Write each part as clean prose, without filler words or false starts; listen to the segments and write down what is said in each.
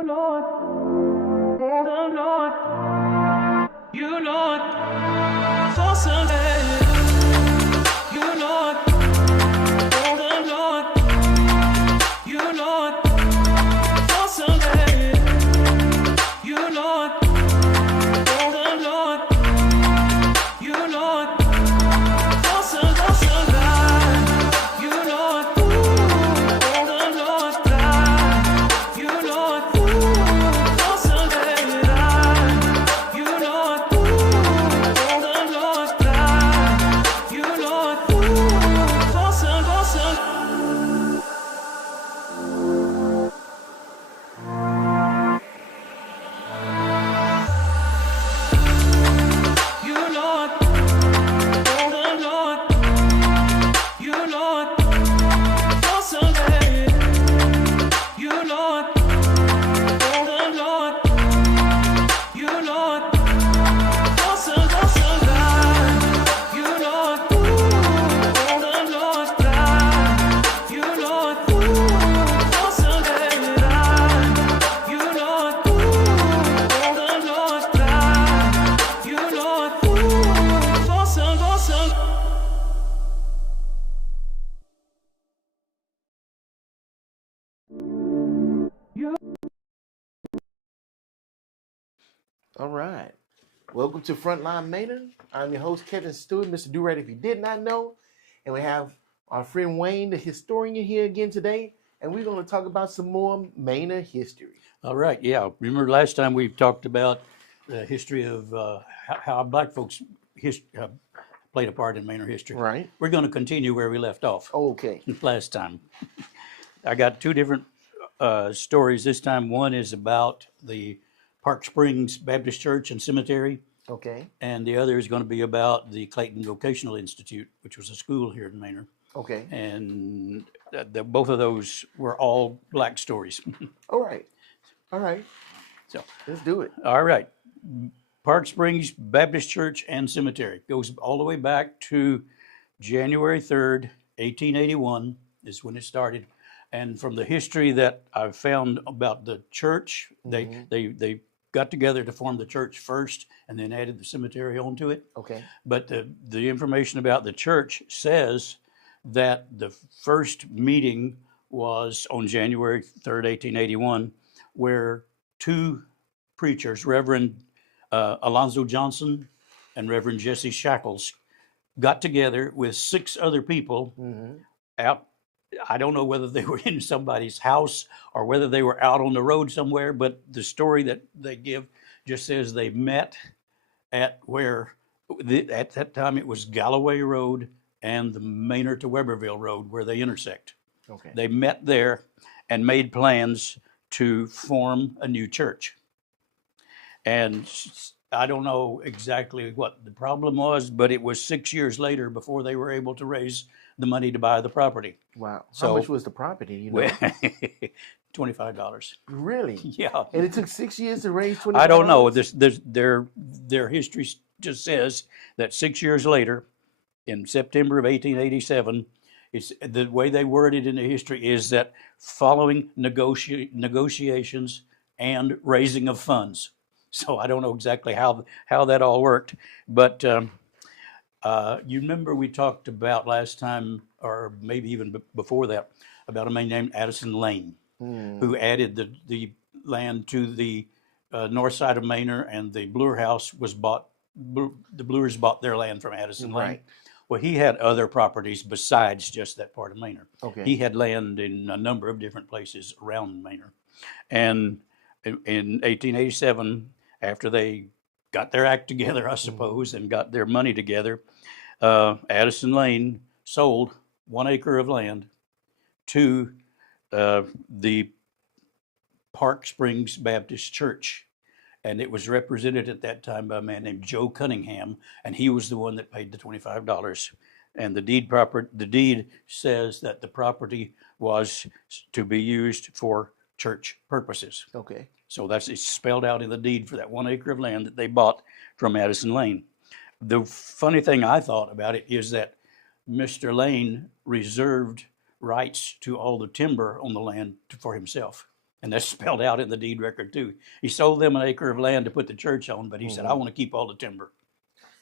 You Lord, the Lord, you Lord, for Sunday. You Lord, the Lord, you Lord, for Sunday. You Lord, the Lord, you Lord, for Sunday. You Lord, the Lord, you Lord, for Sunday. You Lord, the Lord, you Lord, for Sunday. You Lord, the Lord, you Lord, for Sunday. You Lord, the Lord, you Lord, for Sunday. You Lord, the Lord, you Lord, for Sunday. You Lord, the Lord, you Lord, for Sunday. All right. Welcome to Frontline Manor. I'm your host, Kevin Stewart, Mr. Durant, if you did not know. And we have our friend Wayne, the historian, here again today. And we're going to talk about some more Manor history. All right, yeah. Remember last time we talked about the history of how Black folks played a part in Manor history. Right. We're going to continue where we left off Okay. last time. I got two different stories this time. One is about the Park Springs Baptist Church and Cemetery, Okay. and the other is going to be about the Clayton Vocational Institute, which was a school here in Manor. Okay. And both of those were all Black stories. All right. All right. So Let's do it. all right. Park Springs Baptist Church and Cemetery goes all the way back to January 3rd, 1881 is when it started. And from the history that I've found about the church, they got together to form the church first and then added the cemetery onto it. Okay. But the information about the church says that the first meeting was on January 3rd, 1881, where two preachers, Reverend Alonzo Johnson and Reverend Jesse Shackles, got together with six other people out. I don't know whether they were in somebody's house or whether they were out on the road somewhere, but the story that they give just says they met at where, at that time it was Galloway Road and the Manor to Weberville Road where they intersect. Okay. They met there and made plans to form a new church. And I don't know exactly what the problem was, but it was 6 years later before they were able to raise the money to buy the property. Wow. So- How much was the property? You know? $25. Really? Yeah. And it took 6 years to raise $25? I don't know. Their history just says that 6 years later, in September of 1887, it's the way they worded in the history is that following negotiations and raising of funds. So I don't know exactly how that all worked, but you remember we talked about last time, or maybe even before that, about a man named Addison Lane, who added the land to the north side of Manor, and the Bloor House was bought. The Bloors bought their land from Addison Lane. Right. Well, he had other properties besides just that part of Manor. Okay. He had land in a number of different places around Manor. And in 1887, after they got their act together, I suppose, and got their money together, Addison Lane sold 1 acre of land to the Park Springs Baptist Church. And it was represented at that time by a man named Joe Cunningham, and he was the one that paid the $25. And the deed says that the property was to be used for church purposes. Okay. So it's spelled out in the deed for that 1 acre of land that they bought from Addison Lane. The funny thing I thought about it is that Mr. Lane reserved rights to all the timber on the land for himself. And that's spelled out in the deed record too. He sold them an acre of land to put the church on, but he said, I want to keep all the timber.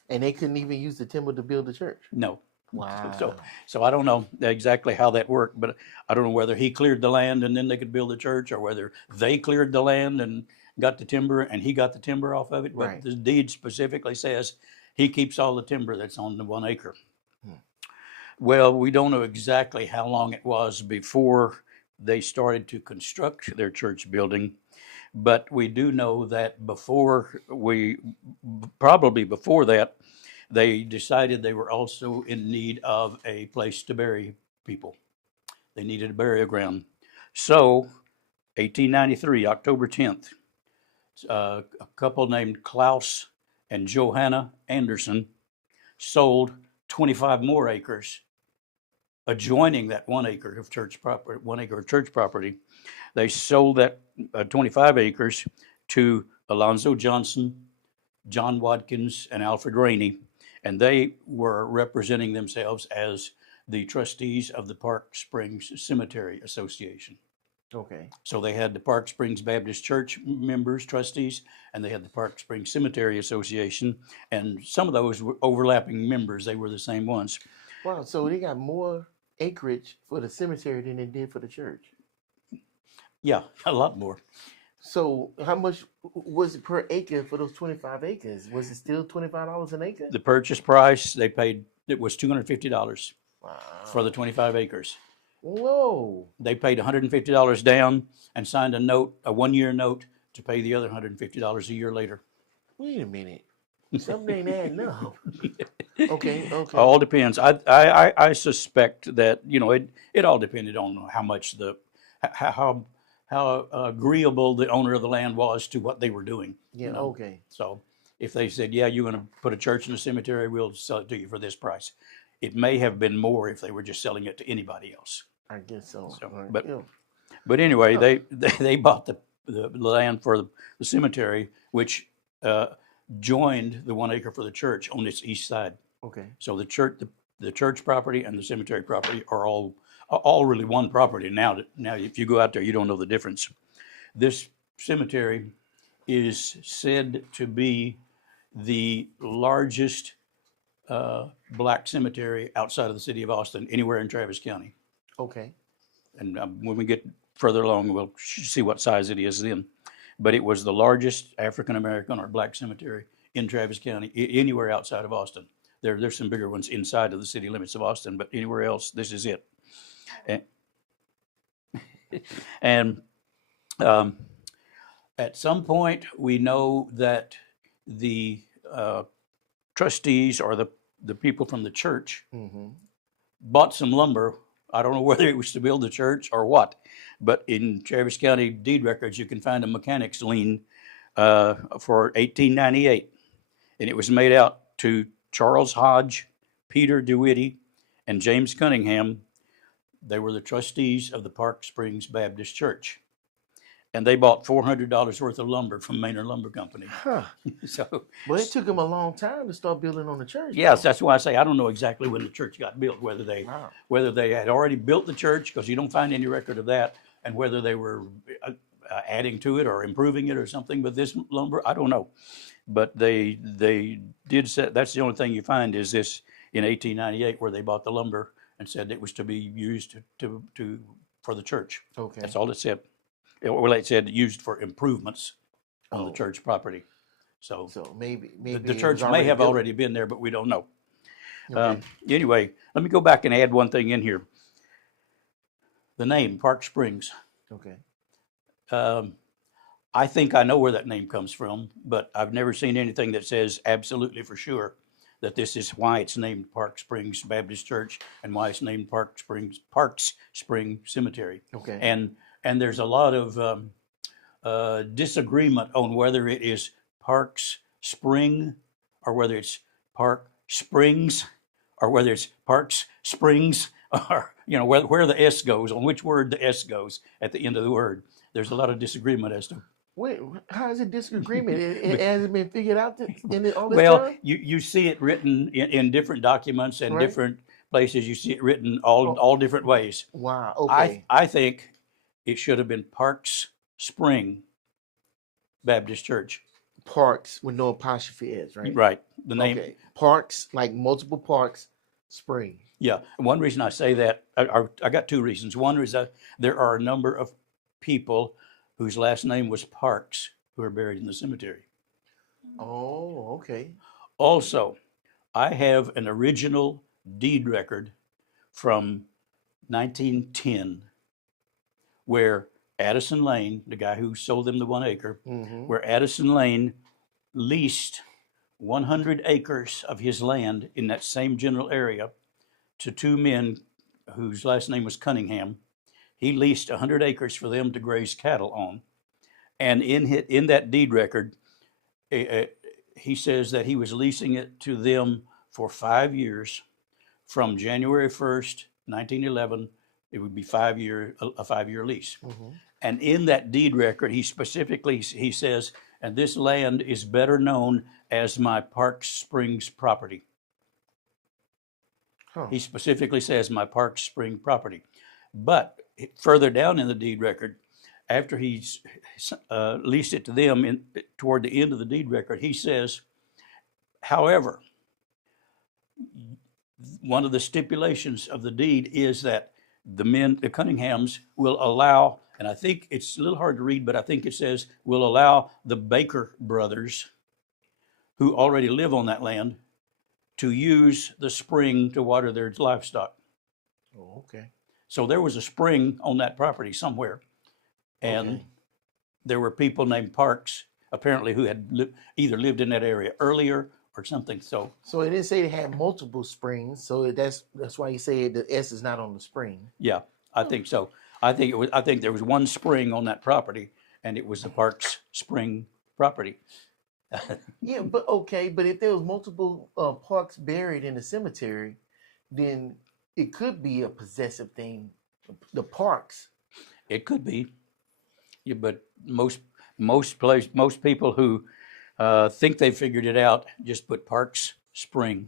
And they couldn't even use the timber to build the church. No. Wow. So I don't know exactly how that worked, but I don't know whether he cleared the land and then they could build the church, or whether they cleared the land and got the timber and he got the timber off of it. But Right. the deed specifically says he keeps all the timber that's on the 1 acre. Well, we don't know exactly how long it was before they started to construct their church building, but we do know that probably before that, they decided they were also in need of a place to bury people. They needed a burial ground. So, 1893, October 10th, a couple named Klaus and Johanna Anderson sold 25 more acres adjoining that 1 acre of church property. They sold that 25 acres to Alonzo Johnson, John Watkins, and Alfred Rainey, and they were representing themselves as the trustees of the Park Springs Cemetery Association. Okay. So they had the Park Springs Baptist Church members, trustees, and they had the Park Springs Cemetery Association, and some of those were overlapping members. They were the same ones. Wow. So they got more acreage for the cemetery than they did for the church. Yeah, a lot more. So how much was it per acre for those 25 acres? Was it still $25 an acre? The purchase price they paid, it was $250 Wow. for the 25 acres. Whoa. They paid $150 down and signed a note, a 1-year note, to pay the other $150 a year later. Wait a minute. Something ain't adding up. Okay. All depends. I suspect that, it all depended on how much how agreeable the owner of the land was to what they were doing. Yeah. Okay. So if they said, yeah, you're going to put a church in a cemetery, we'll sell it to you for this price. It may have been more if they were just selling it to anybody else. I guess so. But anyway, they bought the land for the cemetery, which joined the 1 acre for the church on its east side. Okay. So the church property and the cemetery property are all really one property now. Now, if you go out there, you don't know the difference. This cemetery is said to be the largest black cemetery outside of the city of Austin, anywhere in Travis County. Okay. And when we get further along, we'll see what size it is then. But it was the largest African American or black cemetery in Travis County, anywhere outside of Austin. There's some bigger ones inside of the city limits of Austin, but anywhere else, this is it. And at some point, we know that the trustees or the people from the church bought some lumber. I don't know whether it was to build the church or what, but in Travis County deed records, you can find a mechanic's lien for 1898. And it was made out to Charles Hodge, Peter DeWitty, and James Cunningham. They were the trustees of the Park Springs Baptist Church. And they bought $400 worth of lumber from Manor Lumber Company. Huh. So, But it took them a long time to start building on the church. yes, that's why I say I don't know exactly when the church got built, whether they Wow. had already built the church, because you don't find any record of that, and whether they were adding to it or improving it or something. But this lumber, I don't know. But they did say, that's the only thing you find is this in 1898, where they bought the lumber and said it was to be used for the church. Okay. That's all it said. Well, it said used for improvements on the Oh. church property. So maybe the it church was may have built. already been there, but we don't know. Okay. Anyway, let me go back and add one thing in here. The name Park Springs. Okay. I think I know where that name comes from, but I've never seen anything that says absolutely for sure that this is why it's named Park Springs Baptist Church and why it's named Parks Spring Cemetery. Okay. And there's a lot of disagreement on whether it is Parks Spring or whether it's Park Springs or whether it's Parks Springs or, where the S goes, on which word the S goes at the end of the word. There's a lot of disagreement as to. Wait, how is it disagreement? It hasn't been figured out all this Well, time? you see it written in different documents and Right. different places. You see it written all different ways. Wow. Okay. I think it should have been Parks Spring Baptist Church. Parks with no apostrophe is, right? Right. The name. Okay. Parks, like multiple parks, Spring. Yeah. One reason I say that, I got two reasons. One is that there are a number of people whose last name was Parks who are buried in the cemetery. Oh, okay. Also, I have an original deed record from 1910 where Addison Lane, the guy who sold them the 1 acre, Mm-hmm. where Addison Lane leased 100 acres of his land in that same general area to two men whose last name was Cunningham. He leased 100 acres for them to graze cattle on. And in that deed record, he says that he was leasing it to them for 5 years from January 1st, 1911. It would be a 5-year lease. Mm-hmm. And in that deed record, he says, and this land is better known as my Park Springs property. Huh. He specifically says my Park Spring property. But further down in the deed record, after he's leased it to them toward the end of the deed record, he says, however, one of the stipulations of the deed is that the Cunninghams will allow, and I think it's a little hard to read, but I think it says, will allow the Baker brothers, who already live on that land, to use the spring to water their livestock. Oh, okay. So there was a spring on that property somewhere. And Okay. there were people named Parks, apparently, who had either lived in that area earlier or something. So So it didn't say they had multiple springs, so that's why you say the S is not on the spring. yeah, I think so. I think there was one spring on that property, and it was the Parks Spring property. Yeah, but okay, but if there was multiple parks buried in the cemetery, then it could be a possessive thing. The parks. It could be, yeah, but most people who think they figured it out just put Parks Spring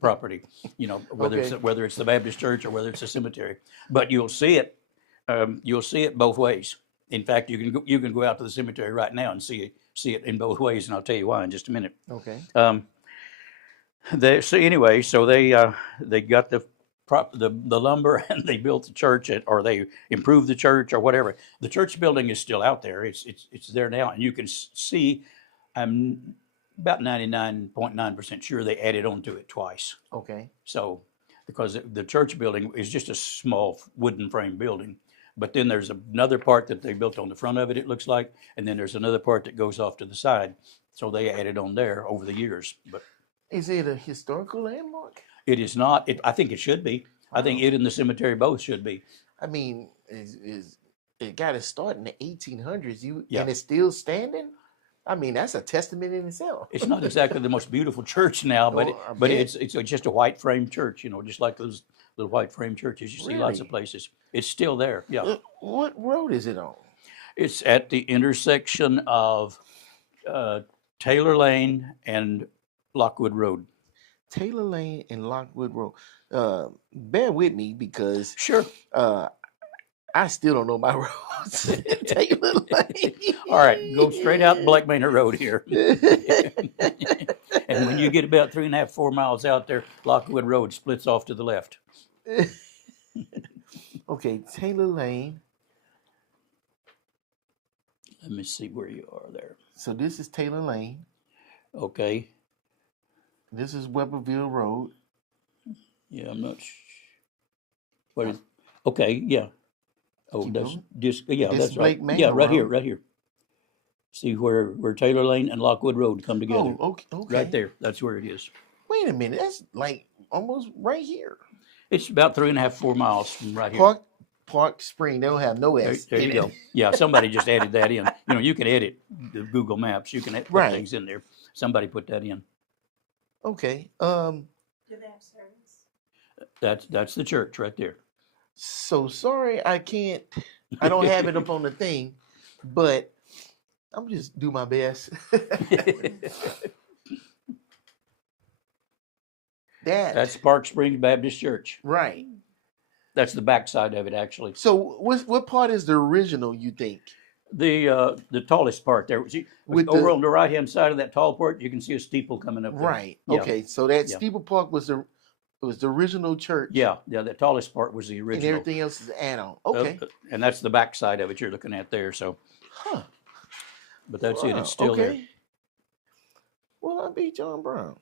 property. You know, whether it's the Baptist church or whether it's a cemetery. But you'll see it. You'll see it both ways. In fact, you can go out to the cemetery right now and see it in both ways, and I'll tell you why in just a minute. Okay. So they got the lumber and they built the church, or they improved the church or whatever. The church building is still out there. It's there now, and you can see. I'm about 99.9% sure they added on to it twice. Okay. So because the church building is just a small wooden frame building, but then there's another part that they built on the front of it. It looks like, and then there's another part that goes off to the side. So they added on there over the years, but. Is it a historical landmark? It is not. I think it should be. I think Wow. it and the cemetery both should be. I mean, it got to start in the 1800s? Yeah. And it's still standing? I mean, that's a testament in itself. It's not exactly the most beautiful church now, but Oh, I bet. it's just a white frame church, just like those little white frame churches you see lots of Really? places. It's still there. Yeah. What road is it on? It's at the intersection of Taylor Lane and Lockwood Road. Taylor Lane and Lockwood Road. Bear with me because Sure. I still don't know my roads. Taylor Lane. All right, go straight out Black Manor Road here. And when you get about 3.5, 4 miles out there, Lockwood Road splits off to the left. Okay, Taylor Lane. Let me see where you are there. So this is Taylor Lane. Okay. This is Weberville Road. Yeah, I'm not. What is? Okay, yeah. Oh, Keep that's going. just yeah. This That's is right. Blake Manor Yeah, right here, Road. right here. See where Taylor Lane and Lockwood Road come together. Oh, okay. Right there. That's where it is. Wait a minute. That's like almost right here. It's about 3.5, 4 miles from right here. Park Spring. They don't have no S. There you in go. it. Yeah, somebody just added that in. You can edit the Google Maps. You can put Right. things in there. Somebody put that in. Okay. Do they have service? That's the church right there. So sorry, I don't have it up on the thing, but I'm just do my best. That's Park Springs Baptist Church. right. That's the backside of it, actually. So what part is the original, you think? The tallest part there. With Over the- on the right hand side of that tall part, you can see a steeple coming up there. Right. Yeah. Okay. So that Yeah. Steeple Park was the original church. Yeah, the tallest part was the And original. everything else is add-on. Okay. And that's the back side of it you're looking at there. So, Huh. but that's it. Wow, It's still there. okay. Well, I beat John Brown.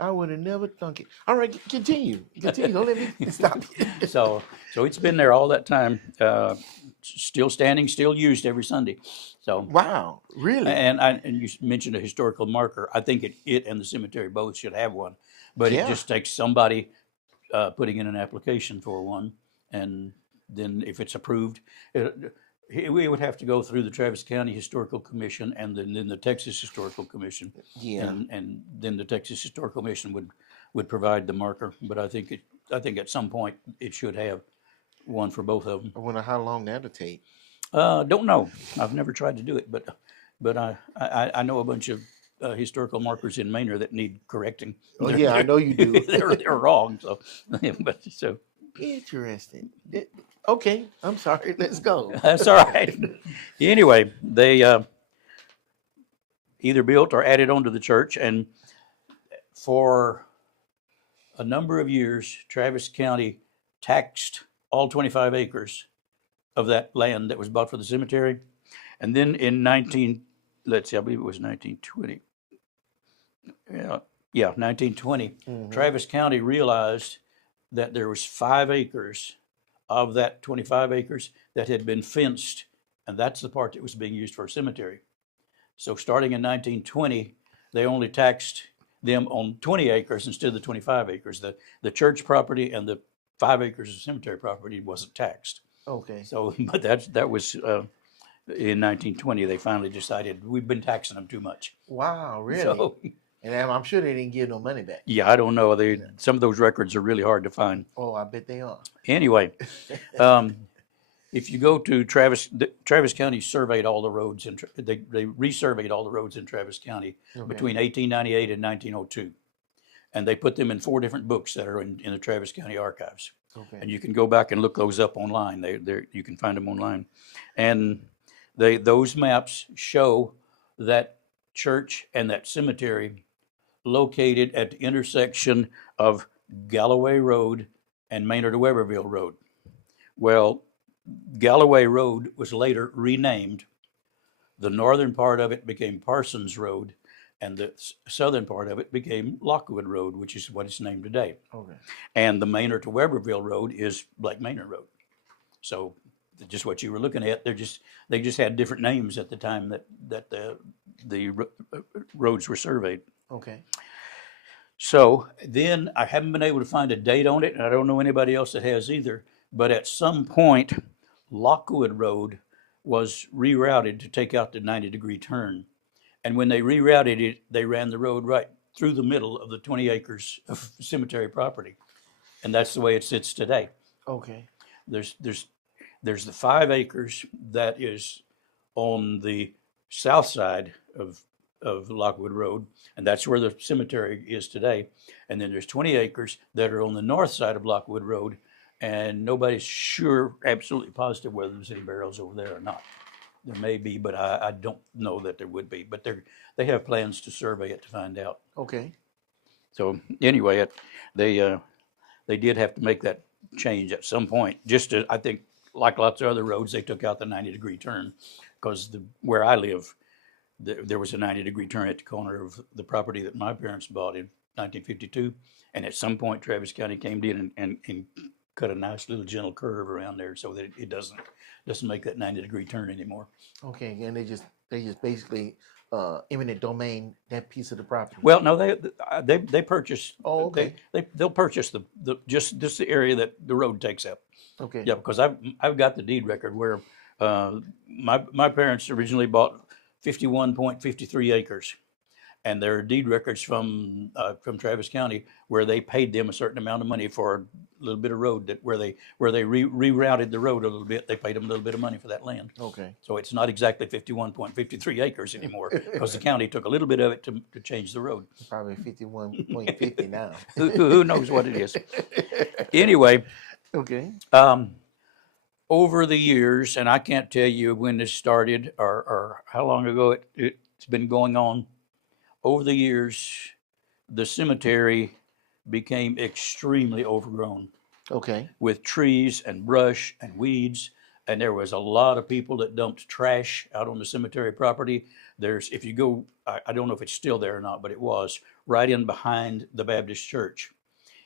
I would have never thunk it. All right, continue. Continue. Don't let me stop you. So it's been there all that time. Still standing, still used every Sunday. So Wow, really? and you mentioned a historical marker. I think it and the cemetery both should have one, but Yeah. it just takes somebody putting in an application for one, and then if it's approved, we would have to go through the Travis County Historical Commission and then the Texas Historical Commission. Yeah. And then the Texas Historical Commission would provide the marker. But I think at some point it should have one for both of them. I wonder how long that'll take. Don't know. I've never tried to do it, but I know a bunch of historical markers in Manor that need correcting. Oh, yeah, I know you do. They're wrong. So, but so Interesting. Okay, I'm sorry. Let's go. that's all right. Anyway, they either built or added on to the church, and for a number of years, Travis County taxed all 25 acres of that land that was bought for the cemetery. And then in I believe it was 1920. Yeah, 1920, Travis County realized that there was 5 acres of that 25 acres that had been fenced, and that's the part that was being used for a cemetery. So starting in 1920, they only taxed them on 20 acres instead of the 25 acres. The church property and the 5 acres of cemetery property wasn't taxed. Okay. So, but that was in 1920. They finally decided we've been taxing them too much. Wow, really? So, And I'm sure they didn't give no money back. yeah, I don't know. Some of those records are really hard to find. Oh, I bet they are. Anyway, if you go to Travis County surveyed all the roads, and they resurveyed all the roads in Travis County between 1898 and 1902. And they put them in 4 different books that are in the Travis County archives. Okay. And you can go back and look those up online. You can find them online. And those maps show that church and that cemetery located at the intersection of Galloway Road and Maynard to Weberville Road. Well, Galloway Road was later renamed. The northern part of it became Parsons Road, and the southern part of it became Lockwood Road, which is what it's named today. Okay. And the Maynard to Weberville Road is Blake Manor Road. So just what you were looking at, they just had different names at the time that the roads were surveyed. Okay. So then I haven't been able to find a date on it, and I don't know anybody else that has either. But at some point, Lockwood Road was rerouted to take out the 90-degree turn. And when they rerouted it, they ran the road right through the middle of the 20 acres of cemetery property. And that's the way it sits today. Okay. There's the 5 acres that is on the south side of Lockwood Road, and that's where the cemetery is today. And then there's 20 acres that are on the north side of Lockwood Road, and nobody's sure, absolutely positive whether there's any burials over there or not. There may be, but I don't know that there would be. But they have plans to survey it to find out. Okay. So anyway, they did have to make that change at some point. Just to, I think, like lots of other roads, they took out the 90-degree turn because where I live, there was a 90-degree turn at the corner of the property that my parents bought in 1952. And at some point, Travis County came in and cut a nice little gentle curve around there so that it doesn't make that 90-degree turn anymore. Okay. And they just basically eminent domain that piece of the property. Well, no, they purchase. Oh, okay. They'll purchase just the area that the road takes up. Okay. Yeah, because I've got the deed record where my parents originally bought 51.53 acres, and there are deed records from Travis County where they paid them a certain amount of money for a little bit of road where they rerouted the road a little bit. They paid them a little bit of money for that land. Okay. So it's not exactly 51.53 acres anymore because the county took a little bit of it to change the road. Probably 51.50 now. Who knows what it is? Anyway, Okay. over the years, and I can't tell you when this started or how long ago it's been going on. Over the years, the cemetery became extremely overgrown Okay. with trees and brush and weeds. And there was a lot of people that dumped trash out on the cemetery property. If you go, I don't know if it's still there or not, but it was right in behind the Baptist church.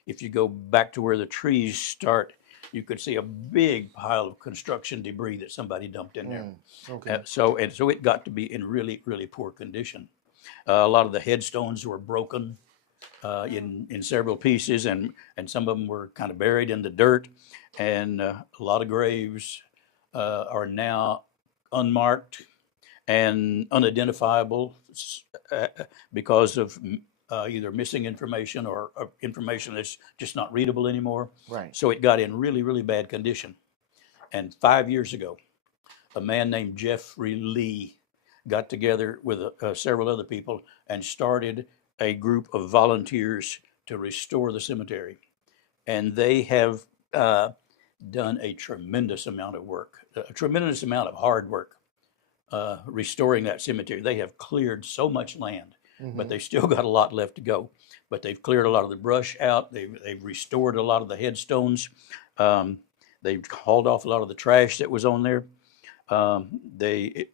If you go back to where the trees start, you could see a big pile of construction debris that somebody dumped in there. Okay. So it got to be in really, really poor condition. A lot of the headstones were broken in several pieces, and some of them were kind of buried in the dirt. And a lot of graves are now unmarked and unidentifiable because of either missing information or information that's just not readable anymore. Right. So it got in really, really bad condition. And 5 years ago, a man named Jeffrey Lee got together with several other people and started a group of volunteers to restore the cemetery. And they have done a tremendous amount of work, a tremendous amount of hard work restoring that cemetery. They have cleared so much land, but they've still got a lot left to go. But they've cleared a lot of the brush out. They've restored a lot of the headstones. They've hauled off a lot of the trash that was on there.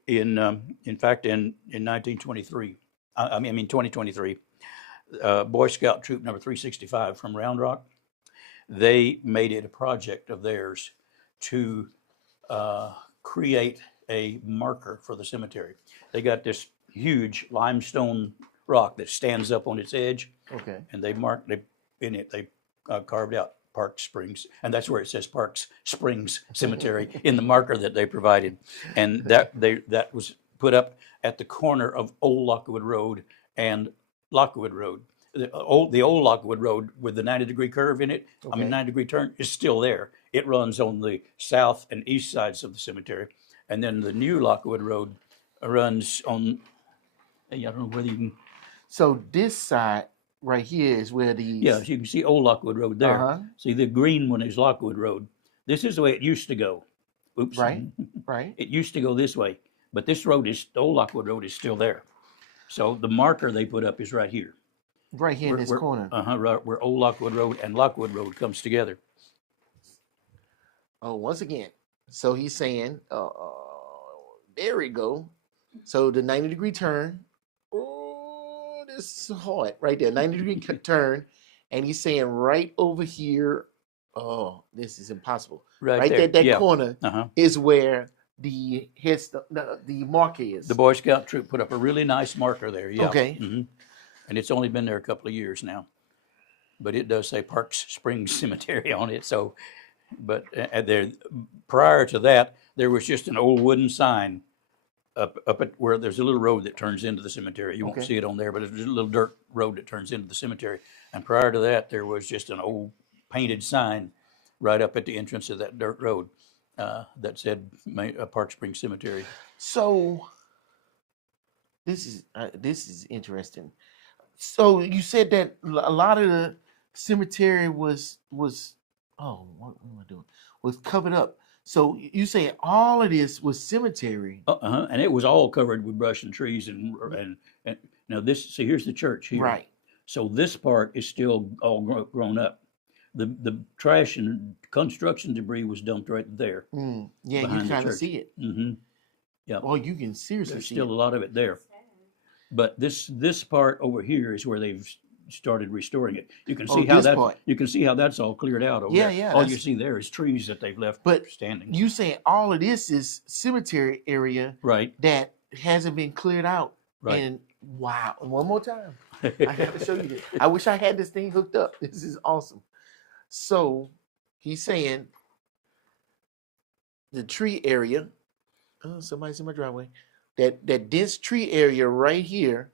In fact, in 1923, I mean 2023, Boy Scout Troop number 365 from Round Rock, they made it a project of theirs to create a marker for the cemetery. They got this huge limestone rock that stands up on its edge, Okay. and they carved out Park Springs, and that's where it says Parks Springs Cemetery in the marker that they provided, and that was put up at the corner of Old Lockwood Road and Lockwood Road. The old Lockwood Road with the 90-degree curve in it, I mean 90-degree turn, is still there. It runs on the south and east sides of the cemetery, and then the new Lockwood Road runs on. I don't know whether you can. So this side right here is where these. Yeah, you can see Old Lockwood Road there. Uh-huh. See, the green one is Lockwood Road. This is the way it used to go. Oops. Right. Right. It used to go this way, but this road the Old Lockwood Road is still there. So the marker they put up is right here. Right here in this corner. Right where Old Lockwood Road and Lockwood Road comes together. Oh, once again. So he's saying, there we go. So the 90-degree turn. Oh, this is hard right there. 90-degree turn. And he's saying right over here. Oh, this is impossible. Right there, that corner is where the the mark is. The Boy Scout troop put up a really nice marker there. Yeah. Okay. And it's only been there a couple of years now, but it does say Parks Springs Cemetery on it. So, but there, prior to that, there was just an old wooden sign up at where there's a little road that turns into the cemetery. You won't see it on there, but there's a little dirt road that turns into the cemetery. And prior to that, there was just an old painted sign right up at the entrance of that dirt road that said Park Springs Cemetery. So this is interesting. So you said that a lot of the cemetery was what am I doing? Was covered up. So you say all of this was cemetery. And it was all covered with brush and trees and now here's the church here. Right. So this part is still all grown up. The trash and construction debris was dumped right there. Yeah, you kind of see it. Yeah. Oh, you can seriously There's see still it. a lot of it there. But this part over here is where they've started restoring it. You can see you can see how that's all cleared out over there. Yeah. All you see there is trees that they've left standing. You saying all of this is cemetery area, right? That hasn't been cleared out. Right. And wow, one more time, I have to show you this. I wish I had this thing hooked up. This is awesome. So he's saying the tree area. Oh, somebody's in my driveway. That dense tree area right here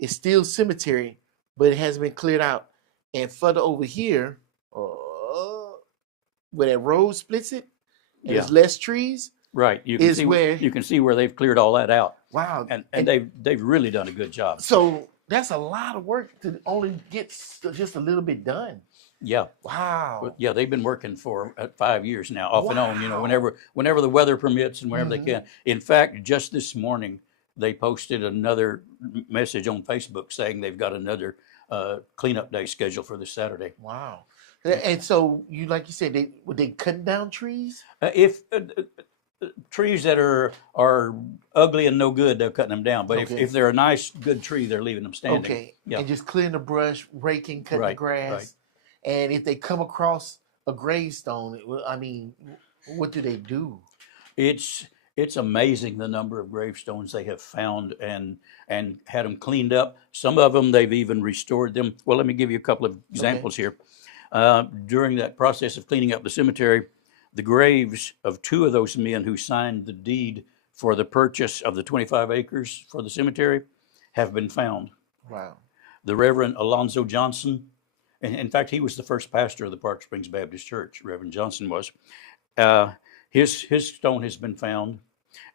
is still cemetery, but it hasn't been cleared out. And further over here, where that road splits it, and there's less trees. Right. You can see where they've cleared all that out. Wow. And they've really done a good job. So that's a lot of work to only get just a little bit done. Yeah. Wow. Yeah, they've been working for 5 years now, off and on. Wow. Whenever the weather permits and whenever they Mhm. can. In fact, just this morning they posted another message on Facebook saying they've got another cleanup day scheduled for this Saturday. Wow. And so you, like you said, they cutting down trees? If trees that are ugly and no good, they're cutting them down. But Okay. if they're a nice, good tree, they're leaving them standing. Okay. Yeah. And just clearing the brush, raking, cutting the Right, grass. right. And if they come across a gravestone, I mean, what do they do? It's amazing the number of gravestones they have found and had them cleaned up. Some of them they've even restored them. Well, let me give you a couple of examples here. During that process of cleaning up the cemetery, the graves of two of those men who signed the deed for the purchase of the 25 acres for the cemetery have been found. Wow. The Reverend Alonzo Johnson, and in fact, he was the first pastor of the Park Springs Baptist Church. Reverend Johnson was. His stone has been found,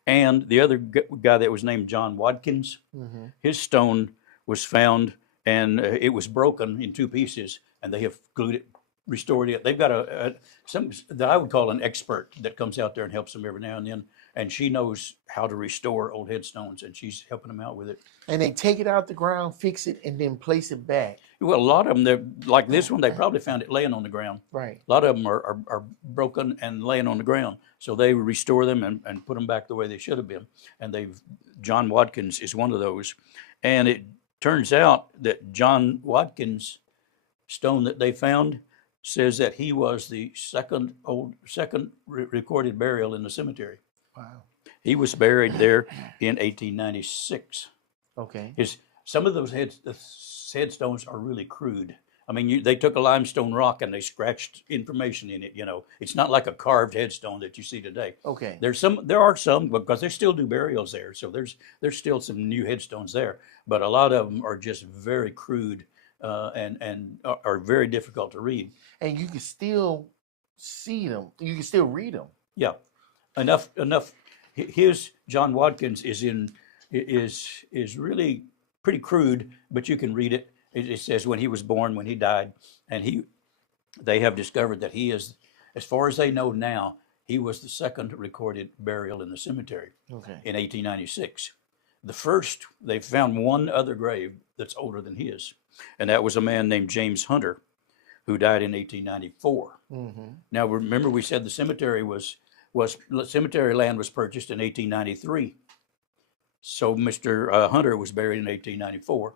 and the other guy that was named John Watkins, Mm-hmm. his stone was found, and it was broken in two pieces, and they have glued it, restored it. They've got some that I would call an expert that comes out there and helps them every now and then, and she knows how to restore old headstones, and she's helping them out with it. And they take it out the ground, fix it, and then place it back. Well, a lot of them, they're like this one. They probably found it laying on the ground. Right. A lot of them are broken and laying on the ground. So they restore them and put them back the way they should have been. And John Watkins is one of those. And it turns out that John Watkins' stone that they found says that he was the second recorded burial in the cemetery. Wow. He was buried there in 1896. Okay. Some of those headstones are really crude. I mean, they took a limestone rock and they scratched information in it. It's not like a carved headstone that you see today. Okay. There are some because they still do burials there, so there's still some new headstones there. But a lot of them are just very crude and are very difficult to read. And you can still see them. You can still read them. Yeah, enough. His John Watkins is really pretty crude, but you can read it. It says when he was born, when he died, and they have discovered that he is, as far as they know now, he was the second recorded burial in the cemetery in 1896. The first, they found one other grave that's older than his, and that was a man named James Hunter, who died in 1894. Mm-hmm. Now, remember we said the cemetery cemetery land was purchased in 1893. So Mr. Hunter was buried in 1894.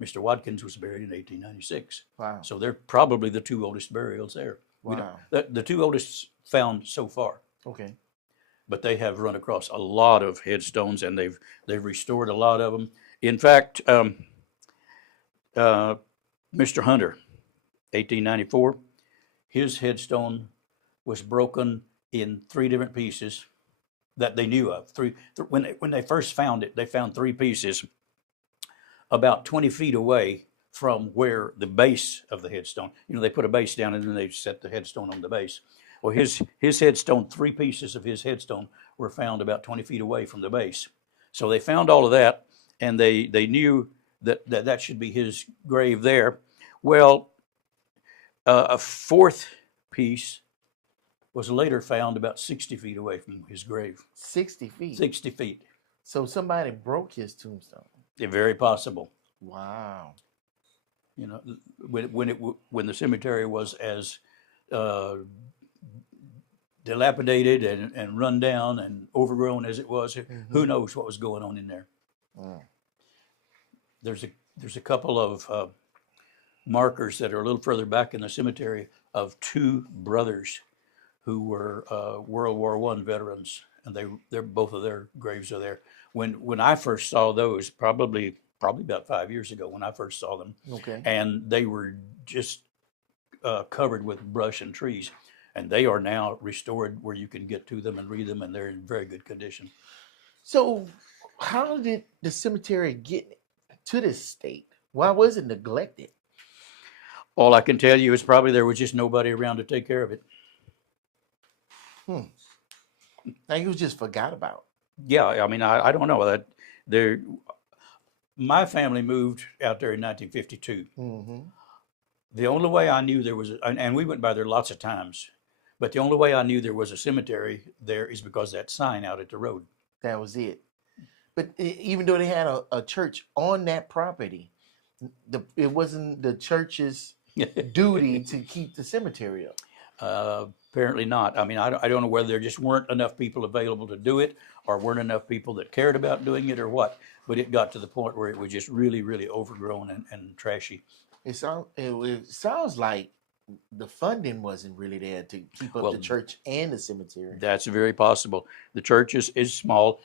Mr. Watkins was buried in 1896. Wow. So they're probably the two oldest burials there. Wow. The two oldest found so far. Okay. But they have run across a lot of headstones, and they've restored a lot of them. In fact, Mr. Hunter, 1894, his headstone was broken in 3 different pieces that they knew of. When they first found it, they found 3 pieces about 20 feet away from where the base of the headstone. They put a base down and then they set the headstone on the base. Well, his headstone, 3 pieces of his headstone were found about 20 feet away from the base. So they found all of that, and they knew that should be his grave there. Well, a 4th piece was later found about 60 feet away from his grave. 60 feet. 60 feet. So somebody broke his tombstone. Very possible. Wow. When the cemetery was as dilapidated and run down and overgrown as it was, who knows what was going on in there? Mm. There's a couple of markers that are a little further back in the cemetery of 2 brothers who were World War I veterans, and they're both of their graves are there. When I first saw those, probably about 5 years ago, when I first saw them, and they were just covered with brush and trees, and they are now restored where you can get to them and read them, and they're in very good condition. So, how did the cemetery get to this state? Why was it neglected? All I can tell you is probably there was just nobody around to take care of it. Like it was just forgot about. Yeah, I mean, I don't know that my family moved out there in 1952. Mm-hmm. The only way I knew there was, and we went by there lots of times, but the only way I knew there was a cemetery there is because that sign out at the road. That was it. But even though they had a church on that property, it wasn't the church's duty to keep the cemetery up. Apparently not. I mean, I don't know whether there just weren't enough people available to do it, or weren't enough people that cared about doing it, or what. But it got to the point where it was just really, really overgrown and trashy. It sounds like the funding wasn't really there to keep up the church and the cemetery. That's very possible. The church is small.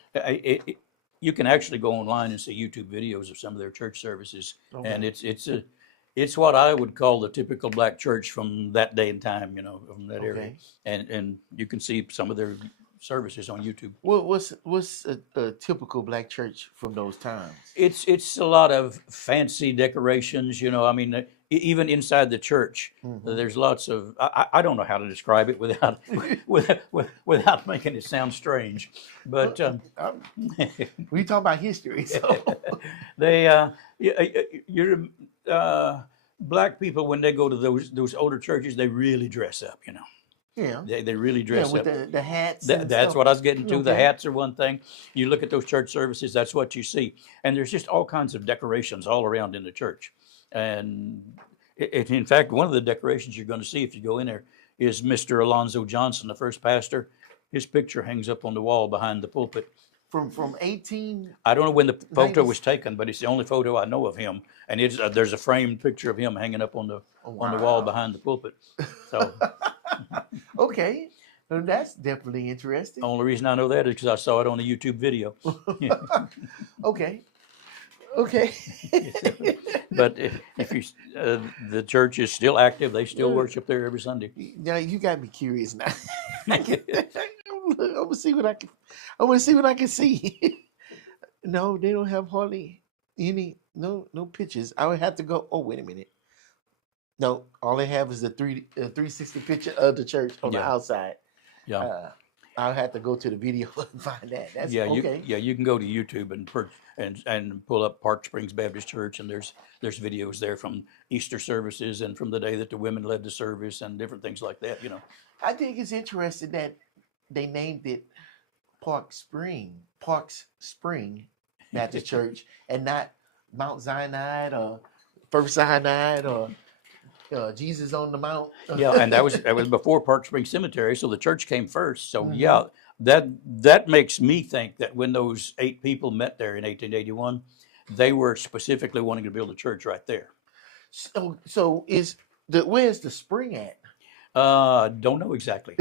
You can actually go online and see YouTube videos of some of their church services, and it's what I would call the typical black church from that day and time, from that area, and you can see some of their services on YouTube. What's a typical black church from those times? It's a lot of fancy decorations, I mean, even inside the church, there's lots of. I don't know how to describe it without without making it sound strange, but we talk about history, so black people, when they go to those older churches, they really dress up, Yeah, they really dress with up. the hats. That's what I was getting to. Okay. The hats are one thing. You look at those church services, that's what you see. And there's just all kinds of decorations all around in the church. And in fact, one of the decorations you're going to see if you go in there is Mr. Alonzo Johnson, the first pastor. His picture hangs up on the wall behind the pulpit. From 18. I don't know when the photo was taken, but it's the only photo I know of him. And there's a framed picture of him hanging up on the wall behind the pulpit. So. Okay, well, that's definitely interesting. The only reason I know that is because I saw it on a YouTube video. Okay. But if you, the church is still active. They still worship there every Sunday. Now you got me curious now. I'm gonna see what I can. I want to see what I can see. No, they don't have hardly any. No pictures. I would have to go. Oh, wait a minute. No, all they have is a 360 picture of the church on the outside. Yeah. I'll have to go to the video and find that. That's okay. You can go to YouTube and pull up Park Springs Baptist Church, and there's videos there from Easter services and from the day that the women led the service and different things like that. I think it's interesting that they named it Parks Spring Baptist Church and not Mount Sinai or First Sinai or Jesus on the Mount. Yeah, and that was before Park Springs Cemetery, so the church came first. So that makes me think that when those 8 people met there in 1881, they were specifically wanting to build a church right there. So where's the spring at? Don't know exactly.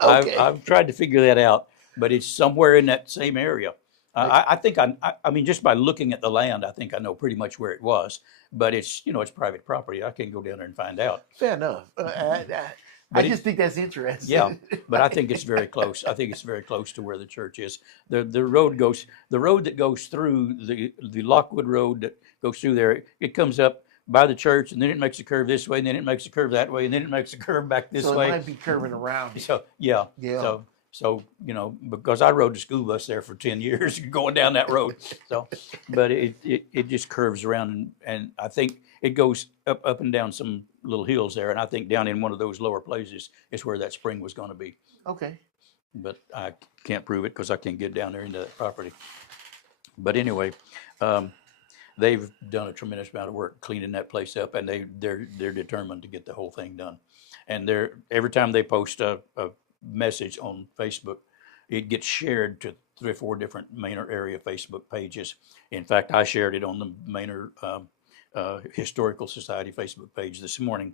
I've tried to figure that out, but it's somewhere in that same area. I think I mean, just by looking at the land, I think I know pretty much where it was. But it's it's private property. I can't go down there and find out. Fair enough. I just think that's interesting. Yeah, but I think it's very close. I think it's very close to where the church is. The road that goes through the Lockwood Road that goes through there. It comes up by the church, and then it makes a curve this way, and then it makes a curve that way, and then it makes a curve back this way. So it might be curving around. So yeah. So because I rode the school bus there for 10 years going down that road. So, but it just curves around, and I think it goes up and down some little hills there, and I think down in one of those lower places is where that spring was going to be. Okay. But I can't prove it because I can't get down there into that property. But anyway, they've done a tremendous amount of work cleaning that place up, and they're determined to get the whole thing done. And every time they post a message on Facebook, it gets shared to 3 or 4 different Manor area Facebook pages. In fact, I shared it on the Manor Historical Society Facebook page this morning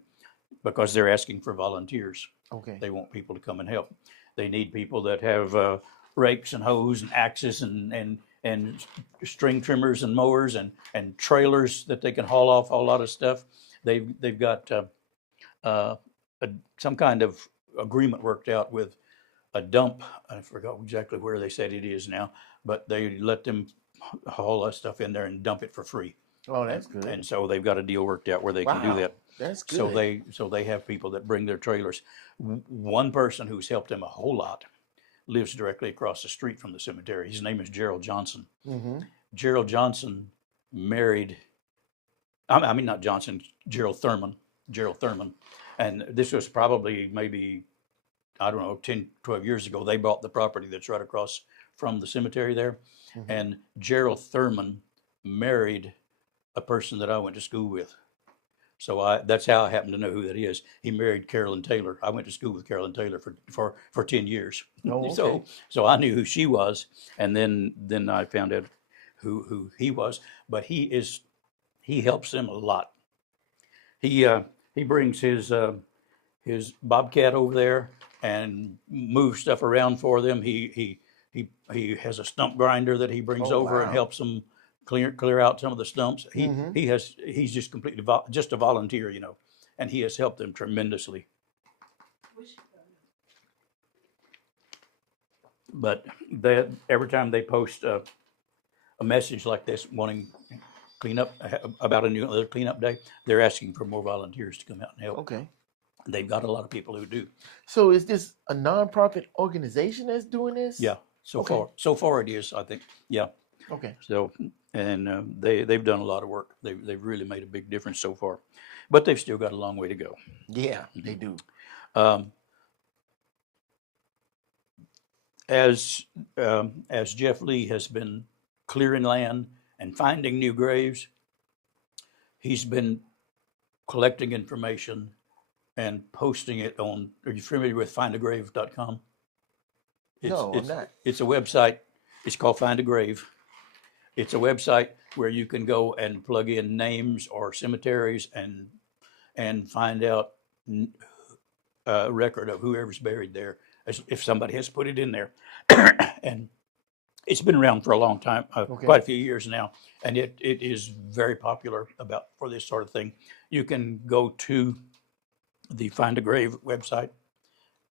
because they're asking for volunteers. Okay. They want people to come and help. They need people that have rakes and hoes and axes and string trimmers and mowers and trailers that they can haul off a lot of stuff. They've got some kind of agreement worked out with a dump. I forgot exactly where they said it is now, but they let them haul that stuff in there and dump it for free. Oh, that's good. And so they've got a deal worked out where they can do that. That's good. So they have people that bring their trailers. One person who's helped them a whole lot lives directly across the street from the cemetery. His name is Gerald Johnson. Mm-hmm. Gerald Johnson married I mean, not Johnson, Gerald Thurman. And this was probably maybe, I don't know, 10, 12 years ago. They bought the property that's right across from the cemetery there. Mhm. And Gerald Thurman married a person that I went to school with. So that's how I happen to know who that is. He married Carolyn Taylor. I went to school with Carolyn Taylor for 10 years. Oh, okay. So I knew who she was, and then I found out who he was. But he helps them a lot. He brings his bobcat over there and moves stuff around for them. He has a stump grinder that he brings Oh, over and wow. helps them clear out some of the stumps. Mhm. He's just completely just a volunteer, and he has helped them tremendously. But every time they post a message like this, wanting cleanup about another cleanup day, they're asking for more volunteers to come out and help. Okay. They've got a lot of people who do. So is this a nonprofit organization that's doing this? Yeah. Okay. So far it is, I think. Yeah. Okay. So, and they've done a lot of work. They've really made a big difference so far, but they've still got a long way to go. Yeah, they do. As Jeff Lee has been clearing land and finding new graves, he's been collecting information and posting it on. Are you familiar with findagrave.com? No, I'm not. It's a website. It's called Find a Grave. It's a website where you can go and plug in names or cemeteries and find out a record of whoever's buried there, if somebody has put it in there. And it's been around for a long time, quite a few years now, and it is very popular for this sort of thing. You can go to the Find a Grave website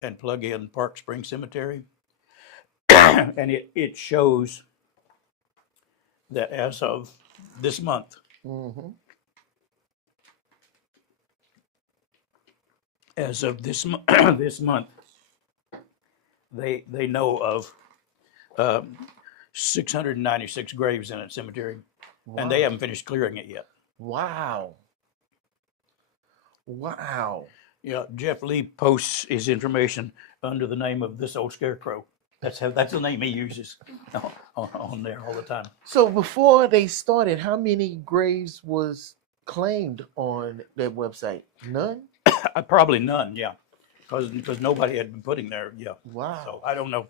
and plug in Park Springs Cemetery, and it shows that as of this month, Mm-hmm. as of this this month, they know of 696 graves in that cemetery, and they haven't finished clearing it yet. Wow. Wow. Yeah, Jeff Lee posts his information under the name of This Old Scarecrow. That's the name he uses on there all the time. So before they started, how many graves was claimed on that website? None? Probably none, yeah, because nobody had been putting there, yeah. Wow. So I don't know,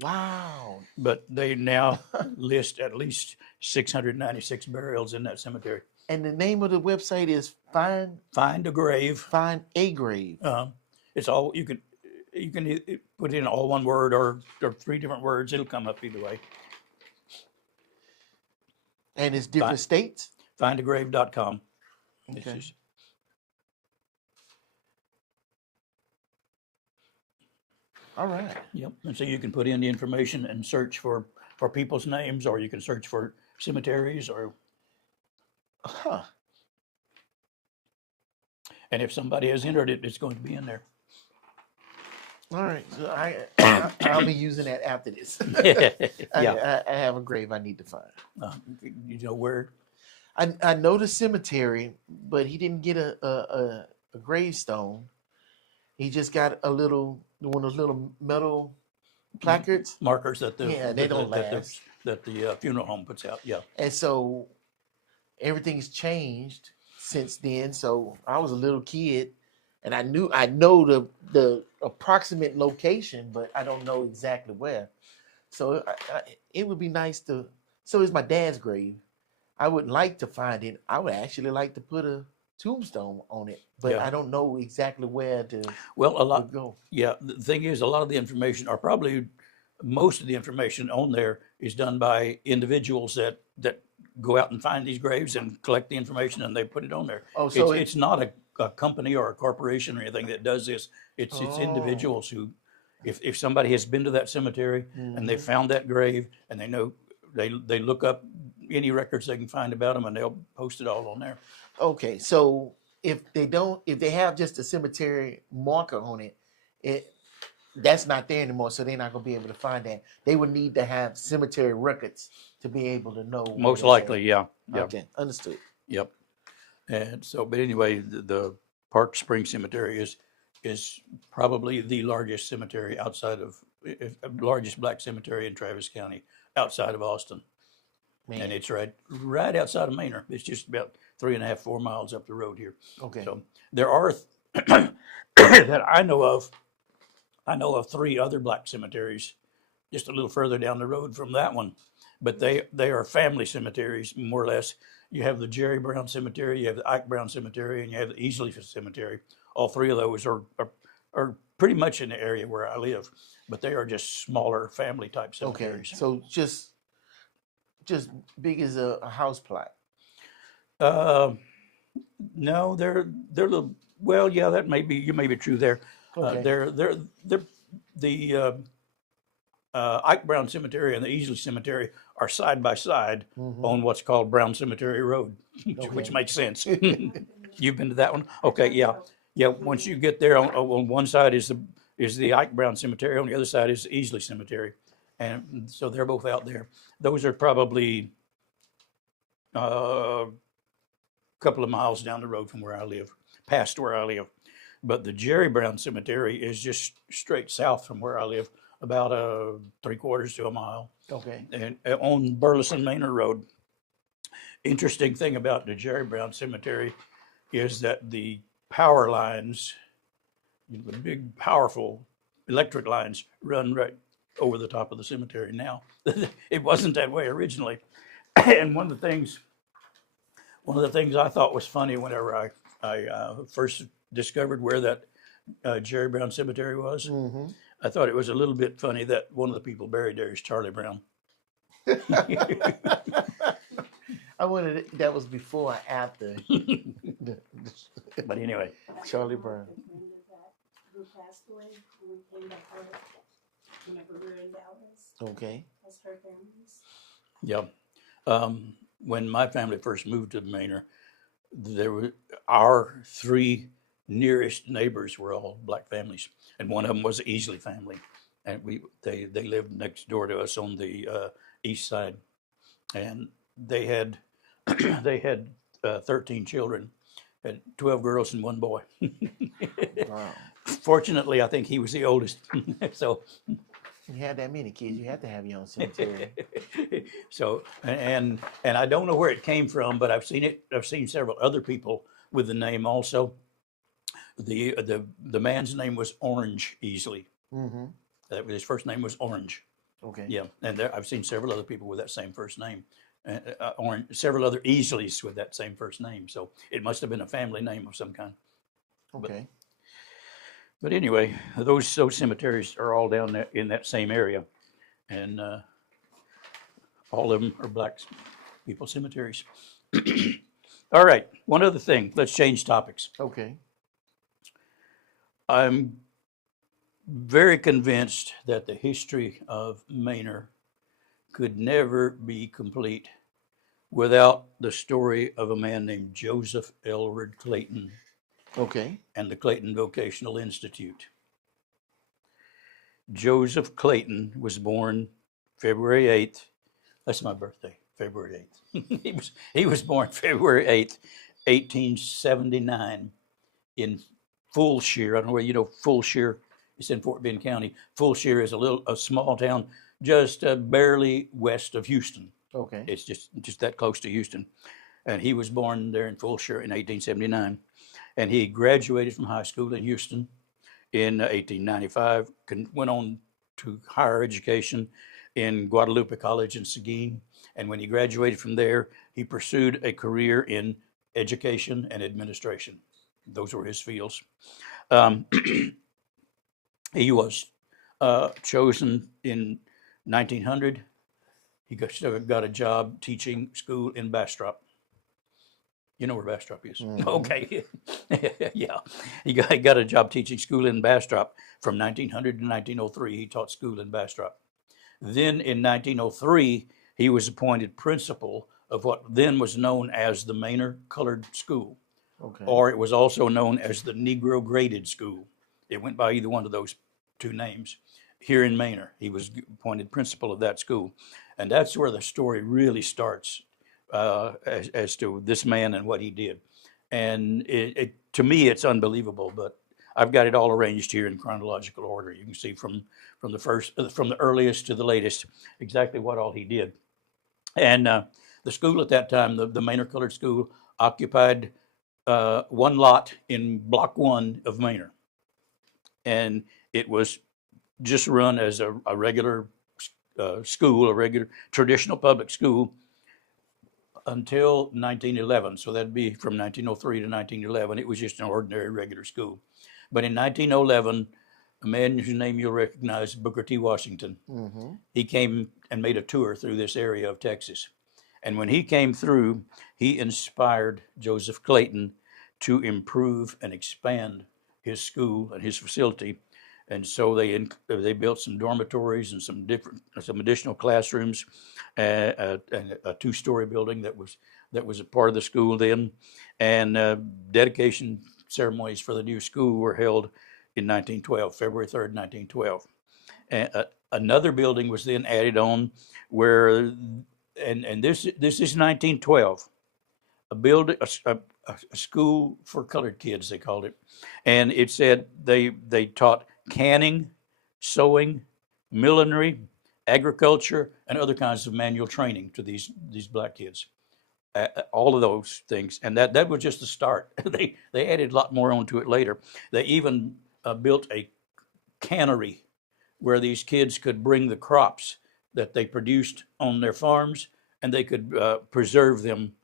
Wow. but they now list at least 696 burials in that cemetery. And the name of the website is Find a Grave. Find a Grave. It's all you can put in all one word or 3 different words. It'll come up either way. And it's different states? Findagrave.com. Okay. All right. Yep. And so you can put in the information and search for people's names, or you can search for cemeteries, Huh. and if somebody has entered it, it's going to be in there. All right. So I'll be using that after this. Yeah. I have a grave I need to find. You know where? I know the cemetery, but he didn't get a gravestone. He just got one of those little metal placards. Markers that they don't last. That the funeral home puts out. Yeah. And so everything's changed since then. So I was a little kid, and I know the approximate location, but I don't know exactly where. So it would be nice to. So it's my dad's grave. I would like to find it. I would actually like to put a tombstone on it, but Yeah. I don't know exactly where to. Well, a lot. to go. Yeah. The thing is, a lot of the information, or probably most of the information on there, is done by individuals that go out and find these graves and collect the information, and they put it on there. Oh, so it's not a company or a corporation or anything that does this. It's individuals who, if somebody has been to that cemetery and they found that grave, and they know they look up any records they can find about them, and they'll post it all on there. Okay, so if they have just a cemetery marker on it, that's not there anymore, so they're not gonna be able to find that. They would need to have cemetery records to be able to know. Most likely, yeah. Okay, understood. Yep. And so, but anyway, the Park Spring Cemetery is probably the largest cemetery outside of largest black cemetery in Travis County outside of Austin, and Man. it's right outside of Manor. It's just about 3.5, 4 miles up the road here. Okay. So there are that I know of. I know of 3 other black cemeteries just a little further down the road from that one, but they are family cemeteries more or less. You have the Jerry Brown Cemetery, you have the Ike Brown Cemetery, and you have the Easley Cemetery. All 3 of those are pretty much in the area where I live, but they are just smaller family type Okay. cemeteries. So just big as a house plot. No, they're little. Well, yeah, that may be true there. Okay. They're the Ike Brown Cemetery and the Easley Cemetery are side by side Mhm. on what's called Brown Cemetery Road, which Okay. makes sense. You've been to that one? Okay, yeah. Yeah, once you get there, on one side is the Ike Brown Cemetery, on the other side is the Easley Cemetery. And so they're both out there. Those are probably a couple of miles down the road from where I live, past where I live. But the Jerry Brown Cemetery is just straight south from where I live, about 3/4 to a mile, Okay. and on Burleson Manor Road. Interesting thing about the Jerry Brown Cemetery is that the power lines, the big powerful electric lines, run right over the top of the cemetery now. It wasn't that way originally. And one of the things I thought was funny whenever I first discovered where that Jerry Brown Cemetery was, Mm-hmm. I thought it was a little bit funny that one of the people buried there is Charlie Brown. I wondered if that was before or after But anyway, Charlie Brown. Who passed away when we came back home, whenever we were in Dallas, Okay. as her families. yeah. When my family first moved to Manor, there were our 3 nearest neighbors were all black families, and one of them was the Easley family, and they lived next door to us on the east side, and they had they had 13 children, had 12 girls and 1 boy. Wow. Fortunately, I think he was the oldest, so. You had that many kids, you had to have your own cemetery. So, and I don't know where it came from, but I've seen several other people with the name also. The man's name was Orange Easley. Mm-hmm. His first name was Orange. Okay. Yeah, and I've seen several other people with that same first name. Several other Easleys with that same first name. So it must have been a family name of some kind. Okay. But anyway, those cemeteries are all down there in that same area, and all of them are black people cemeteries. All right, one other thing. Let's change topics. Okay. I'm very convinced that the history of Manor could never be complete without the story of a man named Joseph Elwood Clayton Okay. and the Clayton Vocational Institute. Joseph Clayton was born February 8th. That's my birthday, February 8th. He was born February 8th, 1879 in Fulshire. I don't know where you know Fulshire. It's in Fort Bend County. Fulshire is a small town just barely west of Houston. Okay. It's just that close to Houston. And he was born there in Fulshire in 1879. And he graduated from high school in Houston in 1895, went on to higher education in Guadalupe College in Seguin. And when he graduated from there, he pursued a career in education and administration. Those were his fields. He was chosen in 1900. He got a job teaching school in Bastrop. You know where Bastrop is? Mhm. Okay. Yeah. He got a job teaching school in Bastrop from 1900 to 1903. He taught school in Bastrop. Then in 1903, he was appointed principal of what then was known as the Manor Colored School, Okay. or it was also known as the Negro Graded School. It went by either one of those 2 names. Here in Manor, he was appointed principal of that school. And that's where the story really starts as to this man and what he did. And to me, it's unbelievable, but I've got it all arranged here in chronological order. You can see from the earliest to the latest, exactly what all he did. And the school at that time, the Manor Colored School, occupied one lot in Block 1 of Manor. And it was just run as a regular school, a regular traditional public school until 1911. So that'd be from 1903 to 1911. It was just an ordinary regular school. But in 1911, a man whose name you'll recognize, Booker T. Washington, he came and made a tour through this area of Texas. And when he came through, he inspired Joseph Clayton to improve and expand his school and his facility. And so they built some dormitories and some additional classrooms, and a two-story building that was a part of the school then, and dedication ceremonies for the new school were held in 1912, February 3rd, 1912. And another building was then added on, where and this is 1912, a school for colored kids, they called it, and it said they taught canning, sewing, millinery, agriculture, and other kinds of manual training to these black kids. All of those things, and that was just the start. They added a lot more onto it later. They even built a cannery where these kids could bring the crops that they produced on their farms, and they could preserve them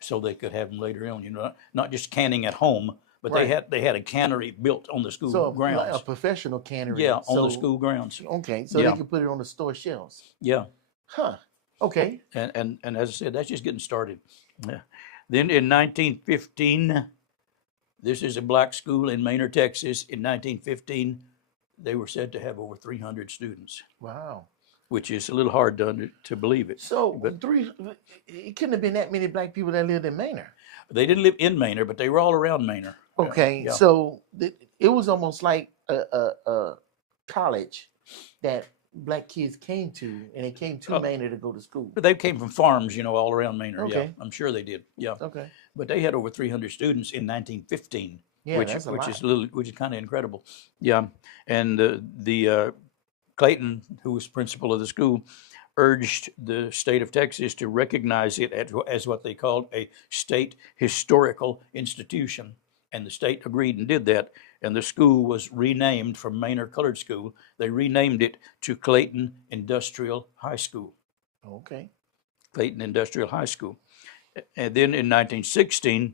so they could have them later on. You know, not just canning at home, but Right. they had a cannery built on the school So like grounds. a professional cannery. Yeah, on So, the school grounds. okay, so Yeah. they can put it on the store shelves. Yeah, Huh. Okay. and as I said, that's just getting started. Yeah. Then in 1915, this is a black school in Manor, Texas. In 1915, they were said to have over 300 students, Wow. which is a little hard to believe it. So But it couldn't have been that many black people that lived in Manor. they didn't live in Manor, but they were all around Manor. Okay, Yeah. so it was almost like a college that black kids came to, and they came to Oh. Manor to go to school. But they came from farms, you know, all around Manor. Yeah, Okay. I'm sure they did. Yeah, Okay. but they had over 300 students in 1915, Yeah, which that's a which lot. is which is kind of incredible. Yeah, and the Clayton, who was principal of the school, urged the state of Texas to recognize it as what they called a state historical institution. And the state agreed and did that. And the school was renamed from Manor Colored School. They renamed it to Clayton Industrial High School. Okay. Clayton Industrial High School. And then in 1916,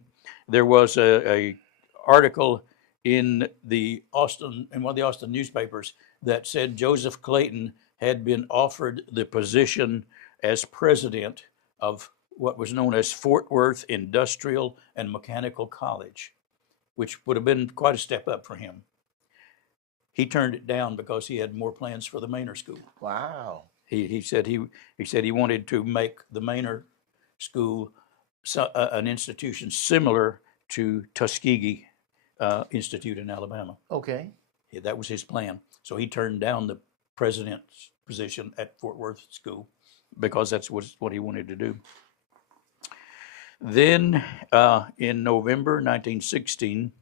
there was a article in one of the Austin newspapers that said Joseph Clayton had been offered the position as president of what was known as Fort Worth Industrial and Mechanical College, which would have been quite a step up for him. He turned it down because he had more plans for the Manor School. Wow. He said he wanted to make the Manor School an institution similar to Tuskegee Institute in Alabama. Okay. Yeah, that was his plan. So he turned down the president's position at Fort Worth School because that's what he wanted to do. Then in November 1916,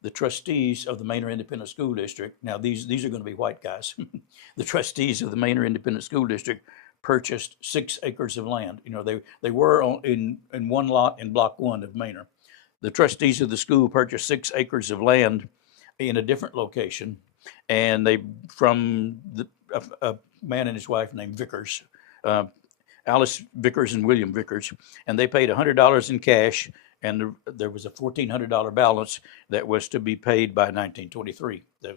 the trustees of the Manor Independent School District, now these are going to be white guys, the trustees of the Manor Independent School District purchased 6 acres of land. You know, they were in one lot in Block 1 of Manor. The trustees of the school purchased 6 acres of land in a different location, and from a man and his wife named Vickers, Alice Vickers and William Vickers, and they paid $100 in cash, and there was a $1,400 balance that was to be paid by 1923. They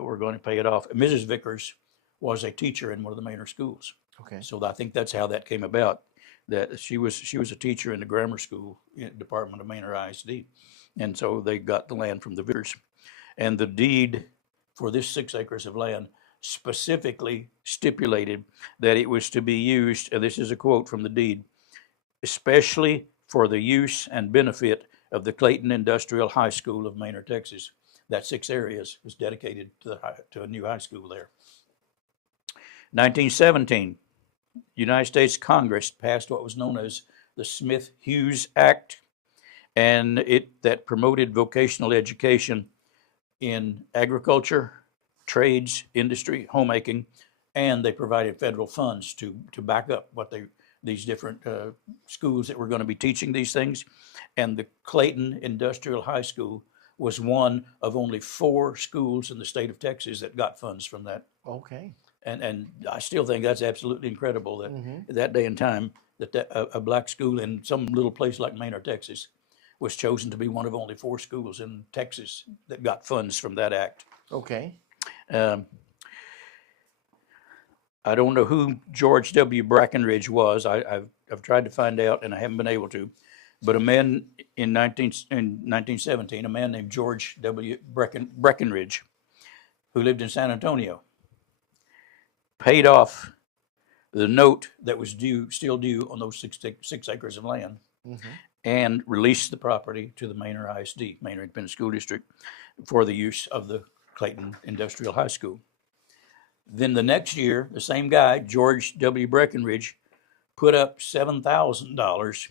were going to pay it off. Mrs. Vickers was a teacher in one of the Manor schools. Okay. So I think that's how that came about. That she was a teacher in the grammar school department of Manor ISD, and so they got the land from the Vickers, and the deed for this 6 acres of land specifically stipulated that it was to be used, and this is a quote from the deed, especially for the use and benefit of the Clayton Industrial High School of Manor, Texas. That 6 areas was dedicated to a new high school there. 1917, United States Congress passed what was known as the Smith-Hughes Act, and that promoted vocational education in agriculture, trades, industry, homemaking, and they provided federal funds to back up these different schools that were going to be teaching these things. And the Clayton Industrial High School was one of only 4 schools in the state of Texas that got funds from that. Okay. And I still think that's absolutely incredible that Mm-hmm. that day and time that a black school in some little place like Manor, Texas, was chosen to be one of only 4 schools in Texas that got funds from that act. Okay. Um, I don't know who George W. Brackenridge was. I've tried to find out and I haven't been able to. But a man in 1917, a man named George W. Breckenridge, who lived in San Antonio, paid off the note that was still due on those 6 acres of land, Mm-hmm. and released the property to the Manor ISD, Manor Independent School District, for the use of the Clayton Industrial High School. Then the next year, the same guy, George W. Breckenridge, put up $7,000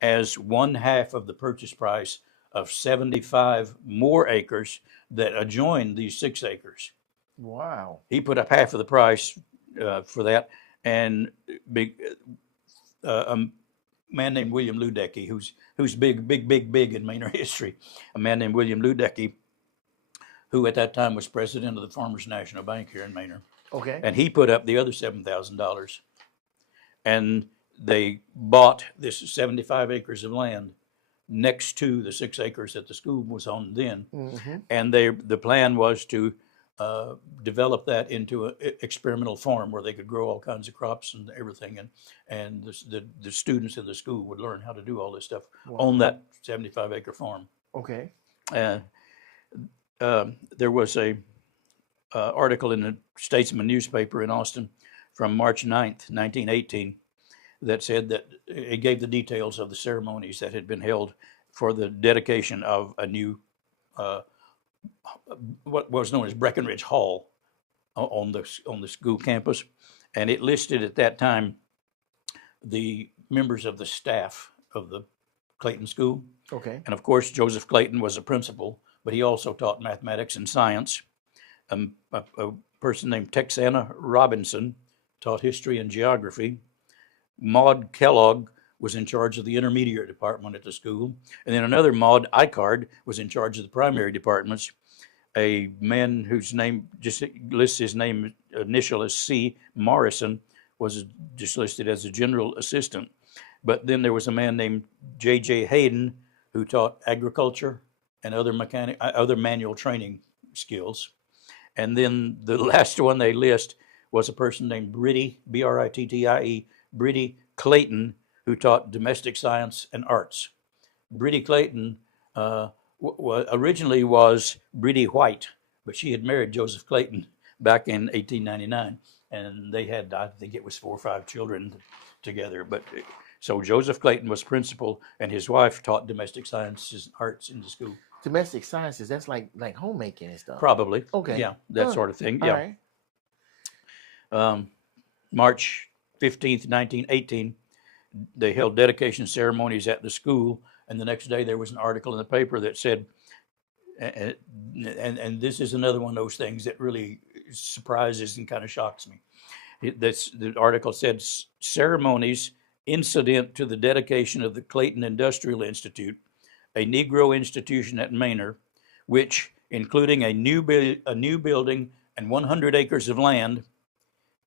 as 1/2 of the purchase price of 75 more acres that adjoined these 6 acres. Wow. He put up half of the price for that, and a man named William Ludecky, who's big in Manor history, a man named William Ludecky, who at that time was president of the Farmers National Bank here in Manor, Okay. and he put up the other $7,000, and they bought this 75 acres of land next to the 6 acres that the school was on then, Mm-hmm. and the plan was to develop that into an experimental farm where they could grow all kinds of crops and everything, and the students in the school would learn how to do all this stuff on that 75-acre farm. Okay. There was a article in the Statesman newspaper in Austin from March 9th, 1918, that said that it gave the details of the ceremonies that had been held for the dedication of a new what was known as Breckenridge Hall on the school campus, and it listed at that time the members of the staff of the Clayton School. Okay. And of course, Joseph Clayton was a principal, but he also taught mathematics and science. A person named Texana Robinson taught history and geography. Maud Kellogg was in charge of the intermediate department at the school. And then another Maud Icard was in charge of the primary departments. A man whose name just lists his name initial as C. Morrison was just listed as a general assistant. But then there was a man named J.J. Hayden who taught agriculture and other manual training skills. And then the last one they list was a person named Brittie, Brittie, Brittie Clayton, who taught domestic science and arts. Brittie Clayton originally was Brittie White, but she had married Joseph Clayton back in 1899, and they had, I think it was 4 or 5 children together. But so Joseph Clayton was principal, and his wife taught domestic sciences and arts in the school. Domestic sciences, that's like homemaking and stuff. Probably. Okay. Yeah, that sort of thing. All Yeah. right. March 15th, 1918, they held dedication ceremonies at the school, and the next day there was an article in the paper that said, and this is another one of those things that really surprises and kind of shocks me. The article said, ceremonies incident to the dedication of the Clayton Industrial Institute, a Negro institution at Manor, which, including a new building and 100 acres of land,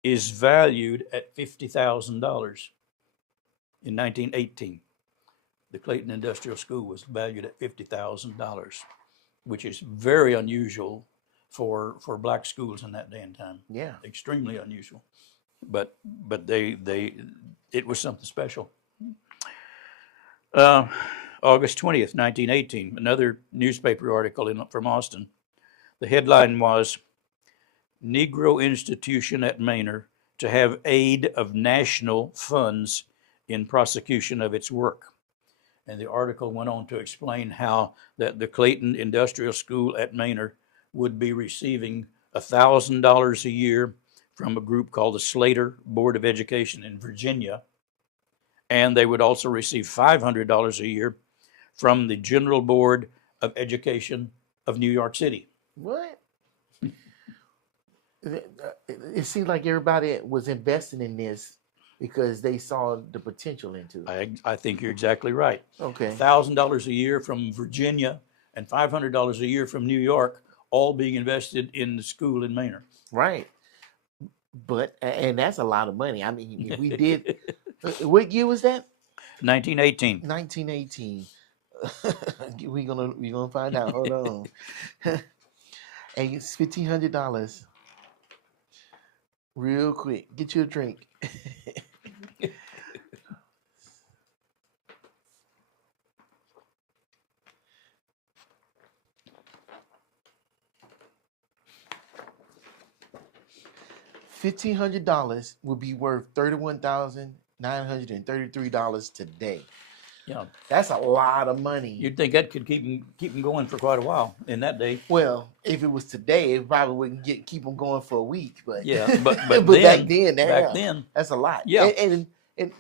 is valued at $50,000 in 1918. The Clayton Industrial School was valued at $50,000, which is very unusual for black schools in that day and time. Yeah. Extremely unusual. But it was something special. August 20th, 1918, another newspaper article from Austin. The headline was, Negro Institution at Manor to have aid of national funds in prosecution of its work. And the article went on to explain how that the Clayton Industrial School at Manor would be receiving $1,000 a year from a group called the Slater Board of Education in Virginia, and they would also receive $500 a year from the General Board of Education of New York City. What? It seems like everybody was investing in this because they saw the potential into it. I think you're exactly right. Okay. $1,000 a year from Virginia and $500 a year from New York, all being invested in the school in Manor. Right. But and that's a lot of money. I mean, if we did. What year was that? 1918. 1918. we gonna find out. Hold on. And it's $1,500. Real quick, get you a drink. $1,500 would be worth $31,933 today. Yeah, That's a lot of money. you'd think that could keep them going for quite a while in that day. Well, if it was today, it probably wouldn't keep them going for a week. But Yeah, but but then, back then, that's a lot. Yeah. And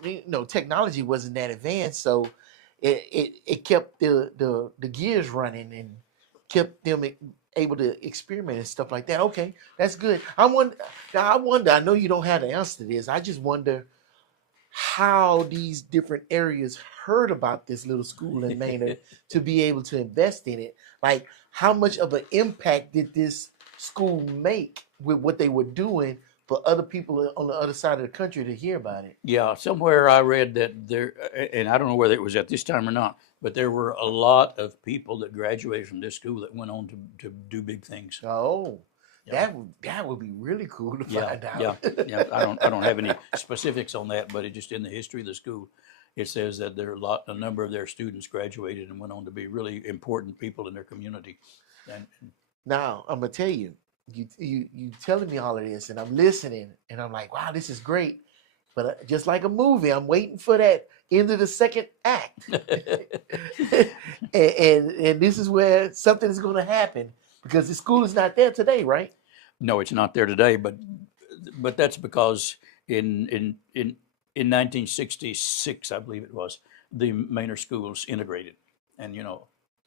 you know, technology wasn't that advanced, so it kept the gears running and kept them able to experiment and stuff like that. Okay, that's good. I wonder. I know you don't have the answer to this. I just wonder how these different areas heard about this little school in Manor to be able to invest in it. Like, how much of an impact did this school make with what they were doing for other people on the other side of the country to hear about it? Yeah, somewhere I read that there, and I don't know whether it was at this time or not, but there were a lot of people that graduated from this school that went on to do big things. Oh, Yeah. that would be really cool to Yeah, find out. yeah. I don't have any specifics on that, but it just in the history of the school, it says that a number of their students graduated and went on to be really important people in their community. And Now I'm gonna tell you, you telling me all of this, and I'm listening, and I'm like, wow, this is great. But just like a movie, I'm waiting for that end of the second act, and this is where something is going to happen because the school is not there today, right? no, it's not there today, but that's because in 1966, I believe it was, the Manor schools integrated, and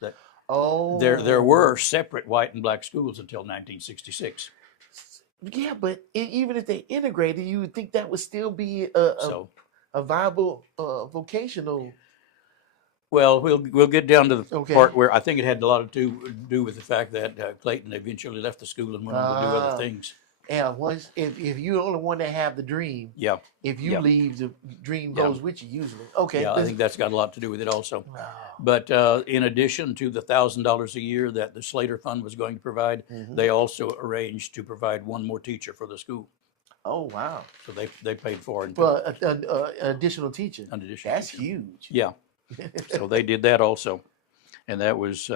that Oh, there were separate white and black schools until 1966. Yeah, but even if they integrated, you would think that would still be So, a viable vocational. well, we'll get down to the Okay. part where I think it had a lot to do with the fact that Clayton eventually left the school and went on to do Ah. other things. Yeah, once if you're the only one that have the dream, Yeah, if you Yeah. leave, the dream Yeah. goes with you usually. Okay. yeah, I think that's got a lot to do with it also. Wow. But in addition to the $1,000 a year that the Slater Fund was going to provide, Mhm. they also arranged to provide one more teacher for the school. Oh wow. So they paid for it. Well, an additional teacher. An additional That's teacher. huge. Yeah, so they did that also, and that was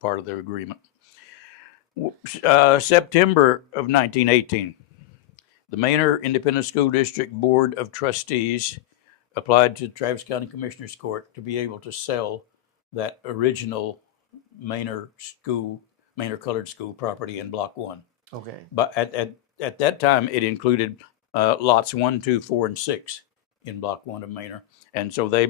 part of their agreement. September of 1918, the Manor Independent School District Board of Trustees applied to Travis County Commissioners Court to be able to sell that original Manor Colored School property in Block 1. Okay. But at that time, it included lots 1, 2, 4, and 6 in Block 1 of Manor. And so they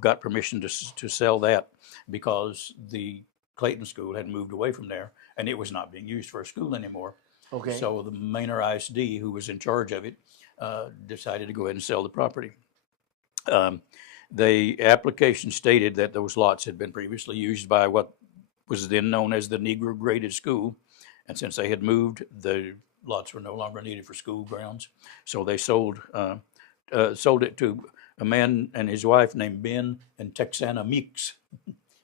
got permission to sell that because the Clayton School had moved away from there and it was not being used for a school anymore. Okay. So the Manor ISD, who was in charge of it, decided to go ahead and sell the property. The application stated that those lots had been previously used by what was then known as the Negro Graded School. And since they had moved, the lots were no longer needed for school grounds. So they sold it to a man and his wife named Ben and Texana Meeks.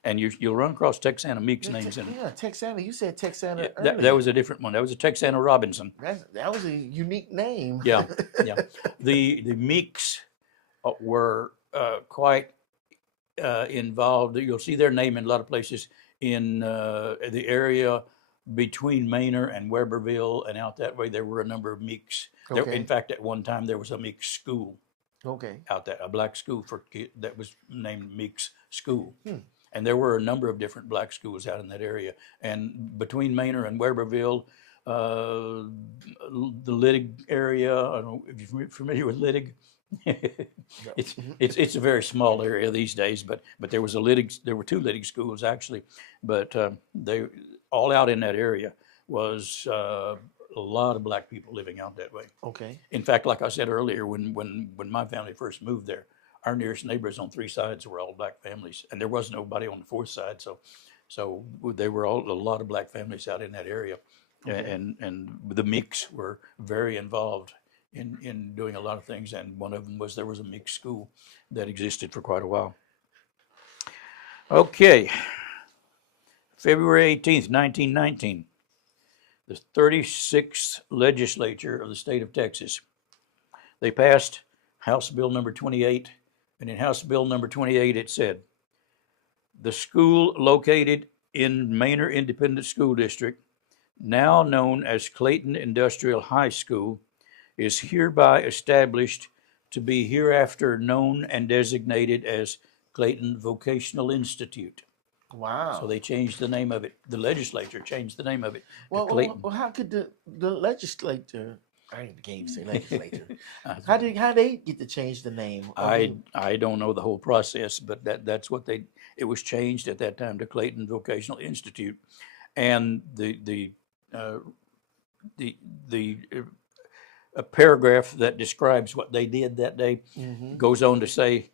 And you'll run across Texana Meeks names in it. Yeah, Texana. You said Texana. Yeah, that was a different one. That was a Texana Robinson. That was a unique name. Yeah, yeah. The Meeks were quite involved. You'll see their name in a lot of places in the area between Manor and Weberville and out that way. There were a number of Meeks. Okay. In fact, at one time there was a Meeks school Okay. out there, a black school that was named Meeks School. Hmm. And there were a number of different black schools out in that area. And between Manor and Weberville, the Liddig area, I don't know if you're familiar with Liddig, It's a very small area these days, but there was there were two Lydig schools actually, but they all out in that area was a lot of black people living out that way. Okay. In fact, like I said earlier, when my family first moved there, our nearest neighbors on three sides were all black families, and there was nobody on the fourth side, so there were a lot of black families out in that area, Okay. and the Meeks were very involved in doing a lot of things, and one of them was there was a mixed school that existed for quite a while. Okay, February 18th, 1919, the 36th legislature of the state of Texas, they passed House Bill number 28, and in House Bill number 28 it said, the school located in Manor Independent School District, now known as Clayton Industrial High School, is hereby established to be hereafter known and designated as Clayton Vocational Institute. Wow. So they changed the name of it. The legislature changed the name of it to well, Clayton. how could the legislature? I can't even say legislature. how they get to change the name? I don't know the whole process, but that's what it was changed at that time to Clayton Vocational Institute, and a paragraph that describes what they did that day goes on to say,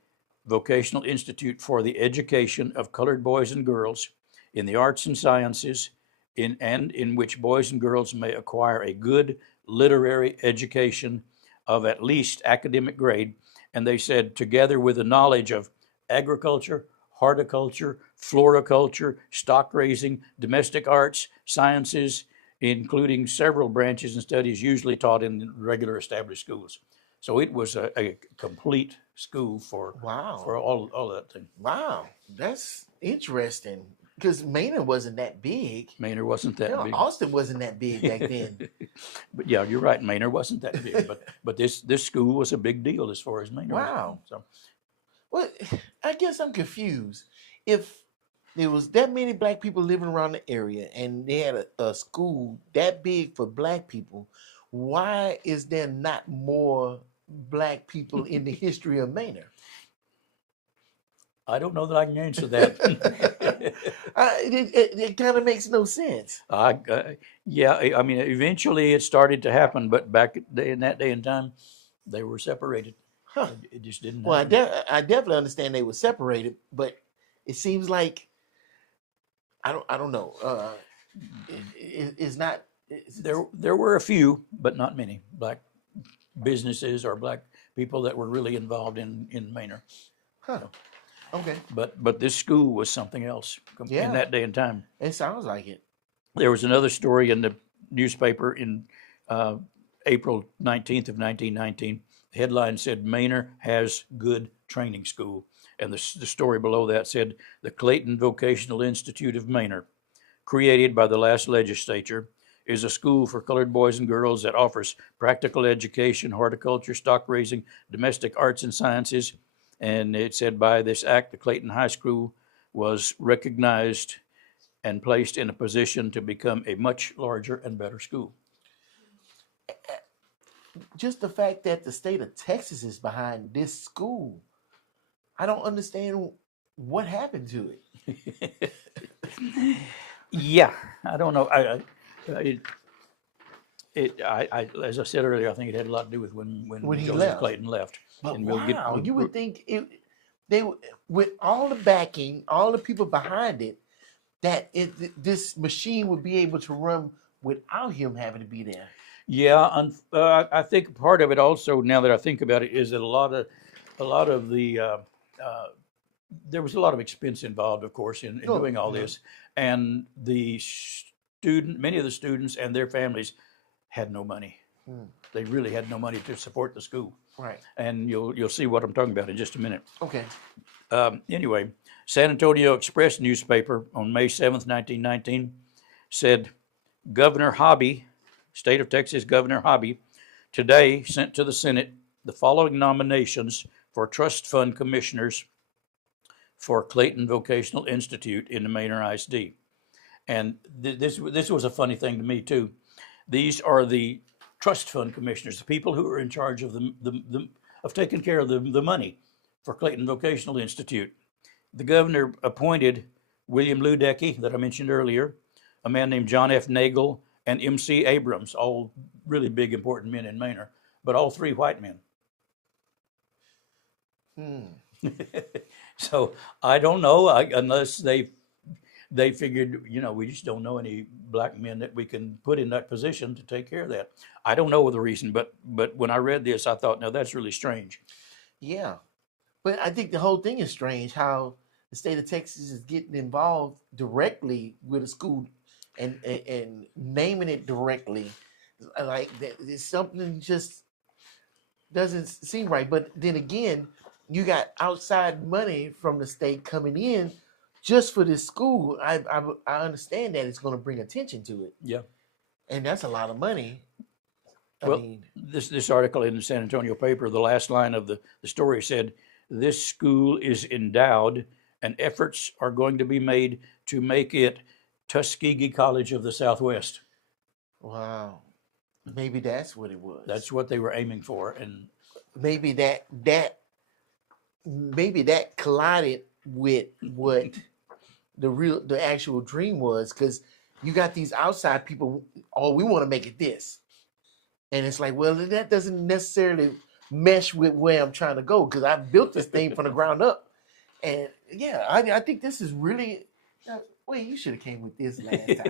Vocational Institute for the Education of Colored Boys and Girls in the Arts and Sciences, in which boys and girls may acquire a good literary education of at least academic grade. And they said, together with the knowledge of agriculture, horticulture, floriculture, stock raising, domestic arts, sciences, including several branches and studies usually taught in regular established schools. So it was a complete school for all that thing. Wow, that's interesting. Because Manor wasn't that big. Manor wasn't that big. Austin wasn't that big back then. But yeah, you're right. Manor wasn't that big, but this school was a big deal as far as Manor. Wow. Was. So, well, I guess I'm confused. If there was that many black people living around the area and they had a school that big for black people, why is there not more black people in the history of Manor? I don't know that I can answer that. It kind of makes no sense. Yeah, I mean, eventually it started to happen, but back in that day and time, they were separated. Huh. It just didn't Well, happen. I definitely understand they were separated, but it seems like I don't know. It's not. There were a few, but not many black businesses or black people that were really involved in Manor. Huh. Okay. But this school was something else in that day and time. It sounds like it. There was another story in the newspaper in April 19th of 1919. The headline said, Manor has good training school. And the story below that said, the Clayton Vocational Institute of Manor, created by the last legislature, is a school for colored boys and girls that offers practical education, horticulture, stock raising, domestic arts and sciences. And it said by this act, the Clayton High School was recognized and placed in a position to become a much larger and better school. Just the fact that the state of Texas is behind this school, I don't understand what happened to it. Yeah, I don't know. As I said earlier, I think it had a lot to do with when he Joseph left. Clayton left. But And wow, you would think they with all the backing, all the people behind it, that this machine would be able to run without him having to be there. Yeah, I think part of it also, now that I think about it, is that a lot of the there was a lot of expense involved, of course, in doing all this, and many of the students and their families had no money. They really had no money to support the school. Right. And you'll see what I'm talking about in just a minute. Okay. Anyway, San Antonio Express newspaper on May 7th, 1919 said, Governor Hobby, state of Texas Governor Hobby, today sent to the Senate the following nominations for trust fund commissioners for Clayton Vocational Institute in the Manor ISD. And this was a funny thing to me too. These are the trust fund commissioners, the people who are in charge of of taking care of the money for Clayton Vocational Institute. The governor appointed William Ludecky, that I mentioned earlier, a man named John F. Nagel, and M.C. Abrams, all really big, important men in Manor, but all three white men. So I don't know, unless they figured, we just don't know any black men that we can put in that position to take care of that. I don't know the reason, but when I read this, I thought, no, that's really strange. Yeah, but I think the whole thing is strange how the state of Texas is getting involved directly with a school and naming it directly. Like there's something just doesn't seem right. But then again, you got outside money from the state coming in just for this school. I understand that it's going to bring attention to it, Yeah. and that's a lot of money. Well, this article in the San Antonio paper, the last line of the story said, "This school is endowed and efforts are going to be made to make it Tuskegee College of the Southwest." Wow, maybe that's what it was. That's what they were aiming for, and maybe that collided with what the actual dream was, because you got these outside people. Oh, we want to make it this, and it's like, well, that doesn't necessarily mesh with where I'm trying to go, because I built this thing from the ground up. And yeah, I think this is really. Wait, you should have came with this last time.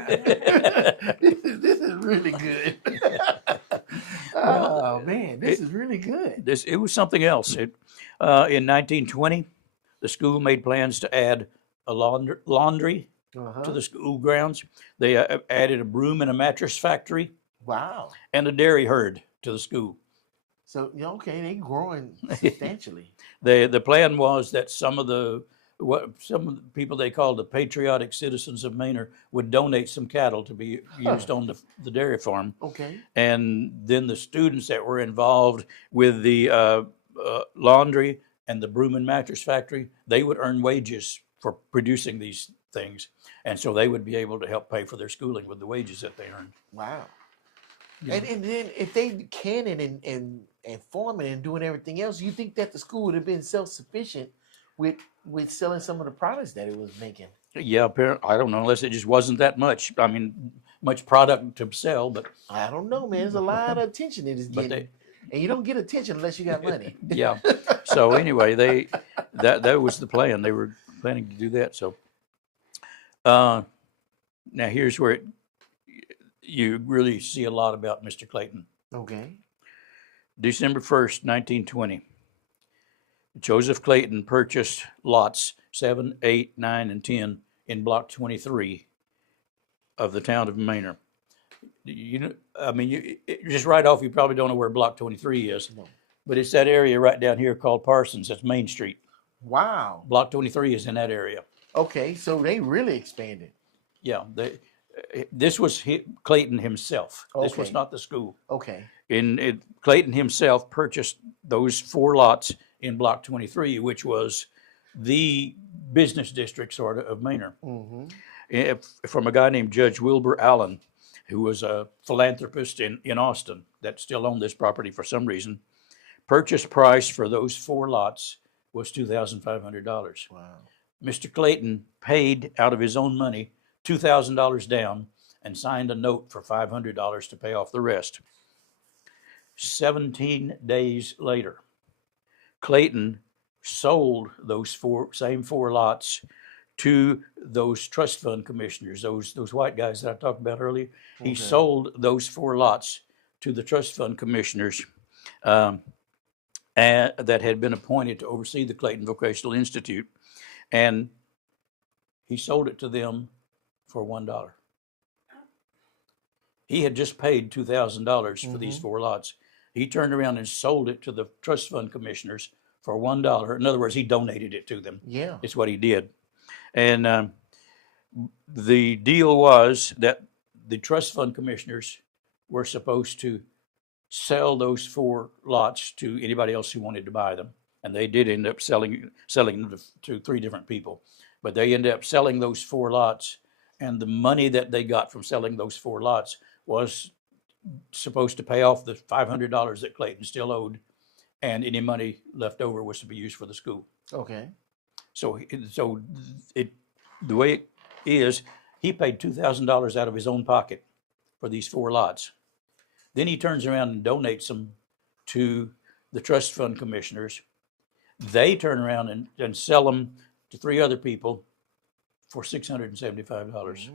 this is really good. Oh man, this is really good. It was something else. In 1920, the school made plans to add a laundry to the school grounds. They added a broom and a mattress factory. Wow. And a dairy herd to the school. So okay, they growing substantially. The plan was that some of the people they called the patriotic citizens of Manor would donate some cattle to be used on the dairy farm. Okay. And then the students that were involved with the laundry and the broom and mattress factory, they would earn wages for producing these things. And so they would be able to help pay for their schooling with the wages that they earned. Wow. Yeah. And then if they canning and farming and doing everything else, you think that the school would have been self-sufficient with selling some of the products that it was making? Yeah, apparently, I don't know, unless it just wasn't that much. I mean, much product to sell, but I don't know, man. There's a lot of attention it is getting, and you don't get attention unless you got money. Yeah. So anyway, that was the plan. They were planning to do that. So now here's where you really see a lot about Mr. Clayton. Okay. December 1st, 1920. Joseph Clayton purchased lots 7, 8, 9, and 10 in Block 23 of the town of Manor. Just right off, you probably don't know where Block 23 is. No. But it's that area right down here called Parsons. That's Main Street. Wow. Block 23 is in that area. Okay, so they really expanded. Yeah. This was Clayton himself. This was Okay. not the school. Okay. Clayton himself purchased those 4 lots in Block 23, which was the business district sort of Manor, from a guy named Judge Wilbur Allen, who was a philanthropist in Austin that still owned this property for some reason. Purchase price for those 4 lots was $2,500. Wow. Mr. Clayton paid out of his own money $2,000 down and signed a note for $500 to pay off the rest. 17 days later, Clayton sold those same 4 lots to those trust fund commissioners, those white guys that I talked about earlier. Okay. He sold those 4 lots to the trust fund commissioners and that had been appointed to oversee the Clayton Vocational Institute, and he sold it to them for $1. He had just paid $2,000 for these 4 lots. He turned around and sold it to the trust fund commissioners for $1. In other words, he donated it to them. Yeah. It's what he did. And the deal was that the trust fund commissioners were supposed to sell those 4 lots to anybody else who wanted to buy them. And they did end up selling them to 3 different people. But they ended up selling those 4 lots, and the money that they got from selling those 4 lots was supposed to pay off the $500 that Clayton still owed, and any money left over was to be used for the school. Okay. So the way it is, he paid $2,000 out of his own pocket for these 4 lots. Then he turns around and donates them to the trust fund commissioners. They turn around and sell them to 3 other people for $675.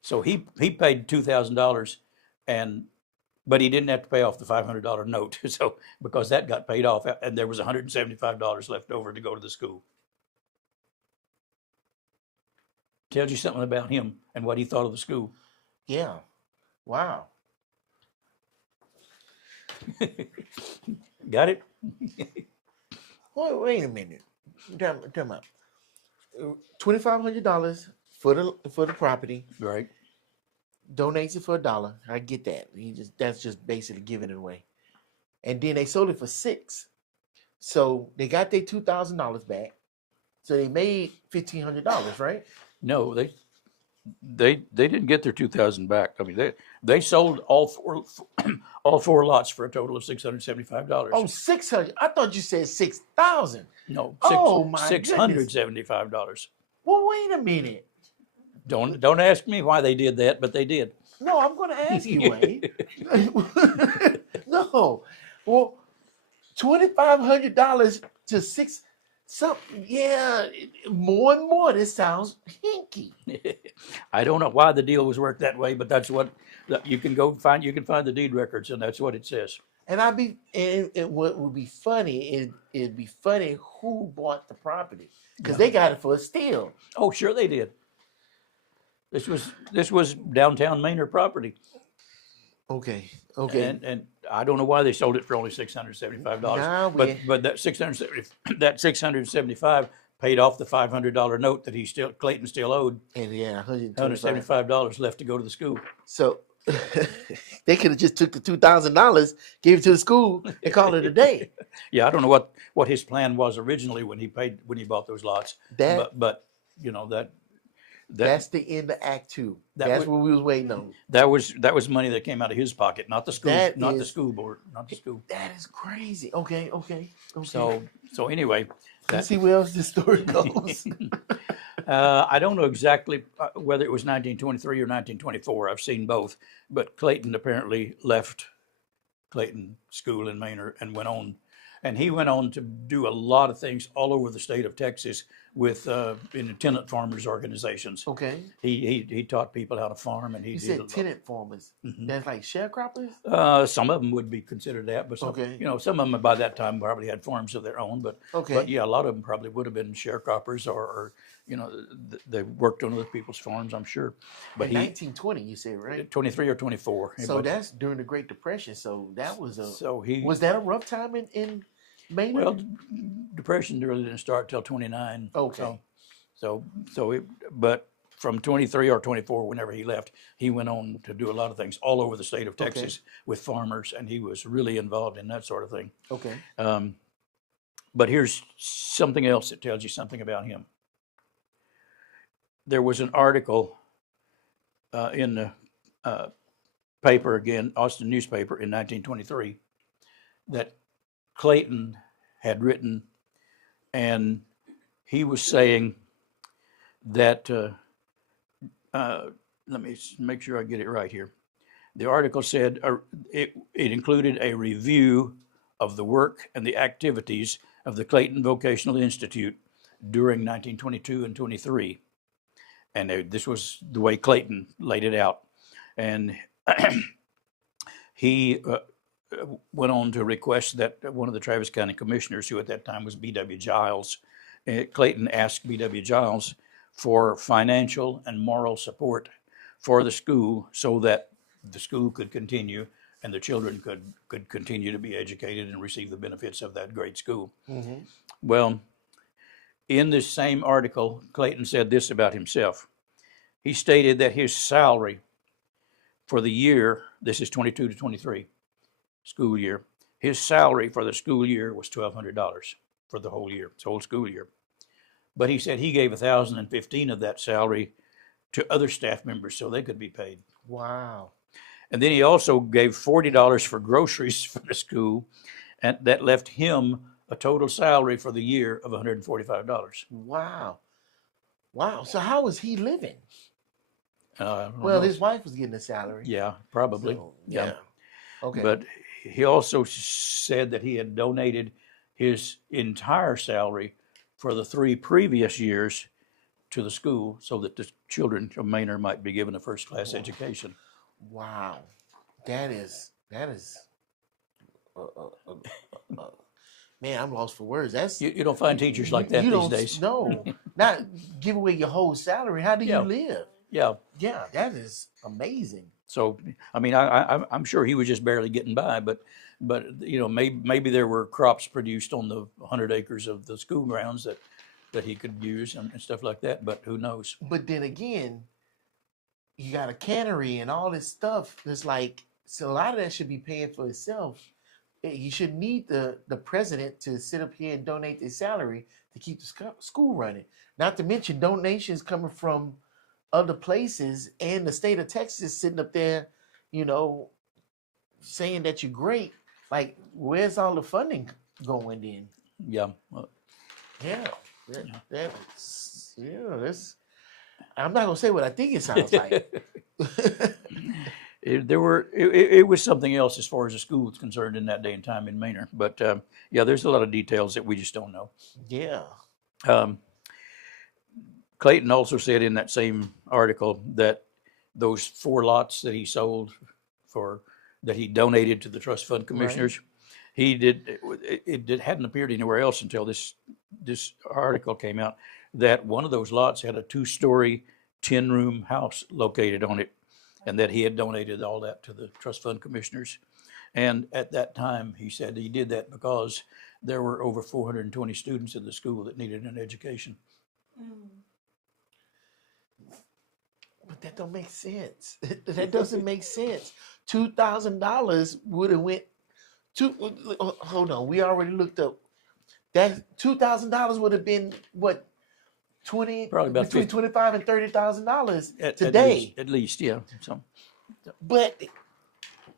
So he paid $2,000, but he didn't have to pay off the $500 note. So because that got paid off, and there was $175 left over to go to the school. Tells you something about him and what he thought of the school. Yeah. Wow. Got it? Wait a minute. Time out. $2,500 for the property. Right. Donates it for $1. I get that. That's just basically giving it away. And then they sold it for $6. So they got their $2,000 back. So they made $1,500, right? No, they didn't get their 2,000 back. I mean, they sold all four lots for a total of $675. Oh, 600. I thought you said 6,000. No, Oh, my goodness. $675. Well, wait a minute. Don't ask me why they did that, but they did. No, I'm going to ask you, Wayne. No. Well, $2,500 to $6 something. Yeah, more and more. This sounds hinky. I don't know why the deal was worked that way, but that's what you can go find. You can find the deed records, and that's what it says. And what would be funny it'd be funny who bought the property because they got it for a steal. Oh, sure they did. This was downtown Manor property. Okay. And I don't know why they sold it for only $675. Nah, but that $675 paid off the $500 note that Clayton still owed. And yeah, $175 left to go to the school. So they could have just took the $2,000, gave it to the school, and called it a day. Yeah, I don't know what his plan was originally when he bought those lots. But you know that's the end of Act 2. That's what we was waiting on. That was money that came out of his pocket, not the school, the school board, not the school. That is crazy. Okay. So anyway, let's see where else this story goes. I don't know exactly whether it was 1923 or 1924. I've seen both, but Clayton apparently left Clayton School in Manor and went on. And he went on to do a lot of things all over the state of Texas with in tenant farmers organizations. Okay. He taught people how to farm, and you said tenant farmers. Mm-hmm. That's like sharecroppers. Some of them would be considered that, but some of them by that time probably had farms of their own. But yeah, a lot of them probably would have been sharecroppers, or they worked on other people's farms, I'm sure. But in 1920, you said, right? 23 or 24. So that's during the Great Depression. So that was was that a rough time in Manor? Well, Depression really didn't start till 29. Okay. But from 23 or 24, whenever he left, he went on to do a lot of things all over the state of Texas with farmers, and he was really involved in that sort of thing. Okay. But here's something else that tells you something about him. There was an article in the paper again, Austin newspaper in 1923, that Clayton had written, and he was saying that, let me make sure I get it right here. The article said it included a review of the work and the activities of the Clayton Vocational Institute during 1922 and 23. And this was the way Clayton laid it out. And he went on to request that one of the Travis County commissioners, who at that time was B.W. Giles, Clayton asked B.W. Giles for financial and moral support for the school so that the school could continue and the children could continue to be educated and receive the benefits of that great school. Mm-hmm. Well, in this same article, Clayton said this about himself. He stated that his salary for the year, this is 22 to 23, school year, his salary for the school year was $1,200 for the whole year, whole school year. But he said he gave $1,015 of that salary to other staff members so they could be paid. Wow. And then he also gave $40 for groceries for the school and that left him a total salary for the year of $145. Wow. Wow. So how was he living? I don't Well, know. his wife was getting a salary. Yeah, probably. So, yeah. Okay. But he also said that he had donated his entire salary for the 3 previous years to the school so that the children of Manor might be given a first-class education. Wow. That is uh, uh, uh, uh, man, I'm lost for words. That's You don't find teachers like that you these don't days. No, not give away your whole salary. How do you Yeah. live? Yeah. Yeah, that is amazing. So, I mean, I'm sure he was just barely getting by, but maybe there were crops produced on the 100 acres of the school grounds that he could use and stuff like that. But who knows? But then again, you got a cannery and all this stuff. There's like, so a lot of that should be paying for itself. You should need the president to sit up here and donate their salary to keep the school running. Not to mention donations coming from other places and the state of Texas sitting up there, saying that you're great. Like, where's all the funding going in? Yeah. Yeah. That's. I'm not gonna say what I think it sounds like. It was something else as far as the school is concerned in that day and time in Manor. But there's a lot of details that we just don't know. Yeah. Clayton also said in that same article that those 4 lots that he sold that he donated to the trust fund commissioners, it hadn't appeared anywhere else until this article came out, that one of those lots had a 2-story 10-room house located on it, and that he had donated all that to the trust fund commissioners. And at that time, he said he did that because there were over 420 students in the school that needed an education. But that don't make sense. That doesn't make sense. $2,000 would have went to. Hold on, we already looked up. That $2,000 would have been what? Probably about between $25,000 and $30,000 today. At least, yeah. So, but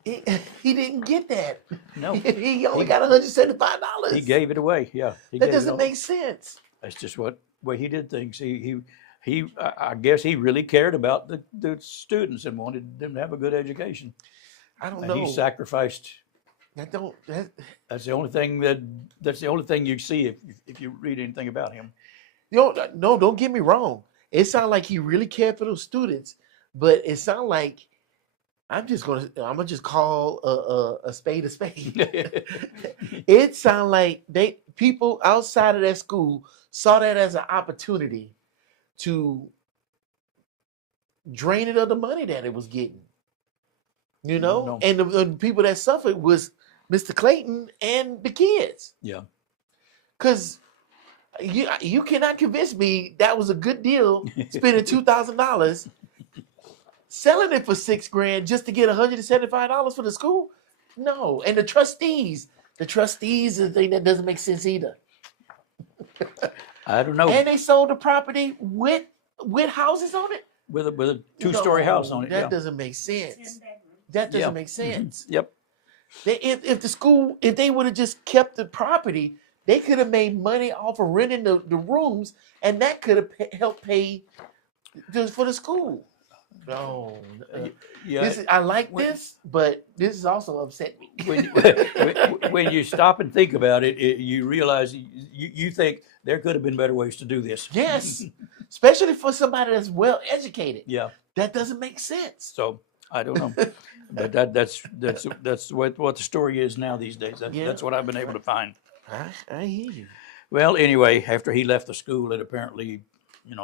he didn't get that. No, he only got $175. He gave it away. Yeah, that doesn't make sense. That's just way he did things. I guess he really cared about the students and wanted them to have a good education. I don't know. He sacrificed. That's the only thing that's the only thing you see if you read anything about him. No, don't get me wrong. It sounds like he really cared for those students, but it sounds like I'm gonna just call a spade a spade. It sounds like people outside of that school saw that as an opportunity to drain it of the money that it was getting. No. And the people that suffered was Mr. Clayton and the kids. Yeah. Because you cannot convince me that was a good deal, spending $2,000, selling it for $6,000 just to get $175 for the school. No, and the trustees is the thing that doesn't make sense either. I don't know. And they sold the property with houses on it. With a 2-story house on it. That doesn't make sense. That doesn't make sense. Yep. If they would have just kept the property, they could have made money off of renting the rooms, and that could have helped pay for the school. No. I like this, but this is also upset me. When you stop and think about it, you realize you think there could have been better ways to do this. Yes, especially for somebody that's well educated. Yeah, that doesn't make sense. So I don't know, but that's what the story is now these days. That's what I've been able to find. I hear you. Well, anyway, after he left the school, it apparently,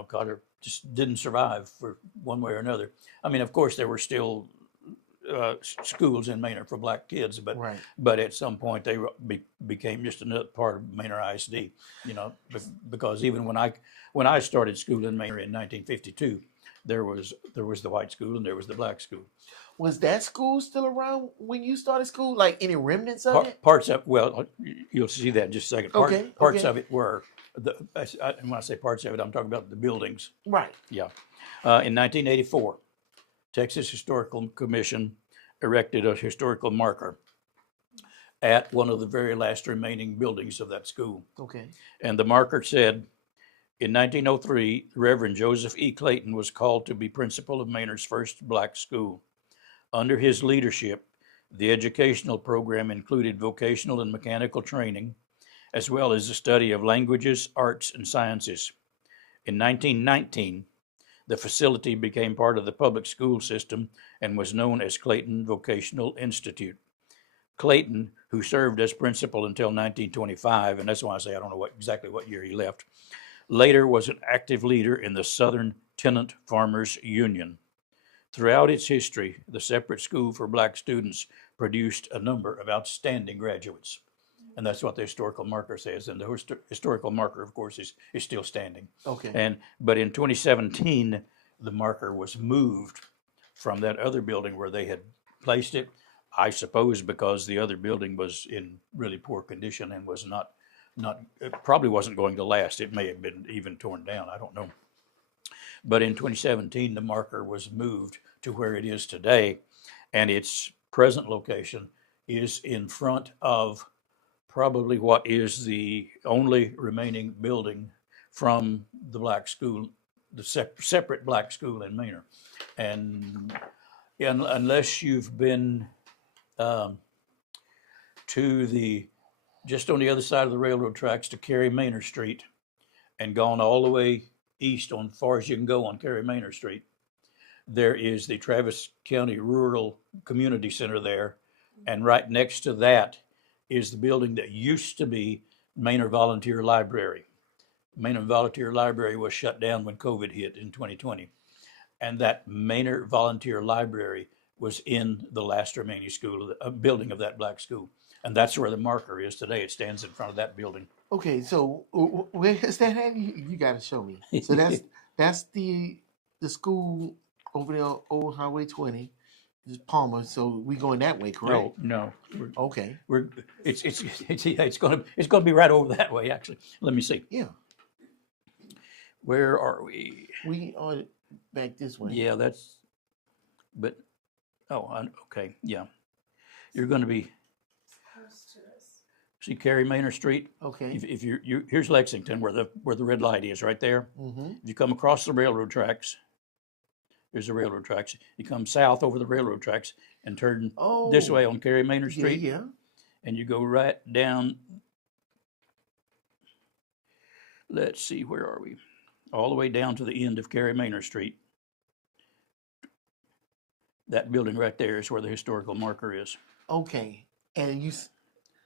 Carter just didn't survive for one way or another. I mean, of course, there were still schools in Manor for black kids, but at some point they became just another part of Manor ISD. Because even when I started school in Manor in 1952, there was the white school and there was the black school. Was that school still around when you started school? Like any remnants of it? Parts of you'll see that in just a second. Parts of it were. When I say parts of it, I'm talking about the buildings. Right. Yeah. In 1984, Texas Historical Commission erected a historical marker at one of the very last remaining buildings of that school. Okay. And the marker said, in 1903, Reverend Joseph E. Clayton was called to be principal of Manor's first black school. Under his leadership, the educational program included vocational and mechanical training, as well as the study of languages, arts, and sciences. In 1919, the facility became part of the public school system and was known as Clayton Vocational Institute. Clayton, who served as principal until 1925, and that's why I say I don't know exactly what year he left, later was an active leader in the Southern Tenant Farmers Union. Throughout its history, the separate school for black students produced a number of outstanding graduates. And that's what the historical marker says. And the historical marker, of course, is still standing. Okay. But in 2017, the marker was moved from that other building where they had placed it, I suppose because the other building was in really poor condition and was not, it probably wasn't going to last. It may have been even torn down, I don't know. But in 2017, the marker was moved to where it is today, and its present location is in front of probably what is the only remaining building from the black school, the separate black school in Manor. And unless you've been to the, just on the other side of the railroad tracks to Cary Manor Street and gone all the way east on far as you can go on Cary Manor Street, there is the Travis County Rural Community Center there. And right next to that is the building that used to be Manor Volunteer Library. Manor Volunteer Library was shut down when COVID hit in 2020. And that Manor Volunteer Library was in the last remaining school, building of that black school. And that's where the marker is today. It stands in front of that building. Okay, so where is that at? You got to show me. So that's the school over there, Old Highway 20, is Palmer. So we going that way, correct? No. Okay. It's gonna be right over that way. Actually, let me see. Yeah, Where are we? we are back this way. Yeah, okay, yeah. You're going to be Close to us. see Cary Manor Street. Okay. If you here's Lexington where the red light is right there. Mm-hmm. If you come across the railroad tracks, there's the railroad tracks. You come south over the railroad tracks and turn this way on Cary Manor Street. Yeah. And you go right down. Let's see, where are we? All the way down to the end of Cary Manor Street. That building right there is where the historical marker is. Okay. And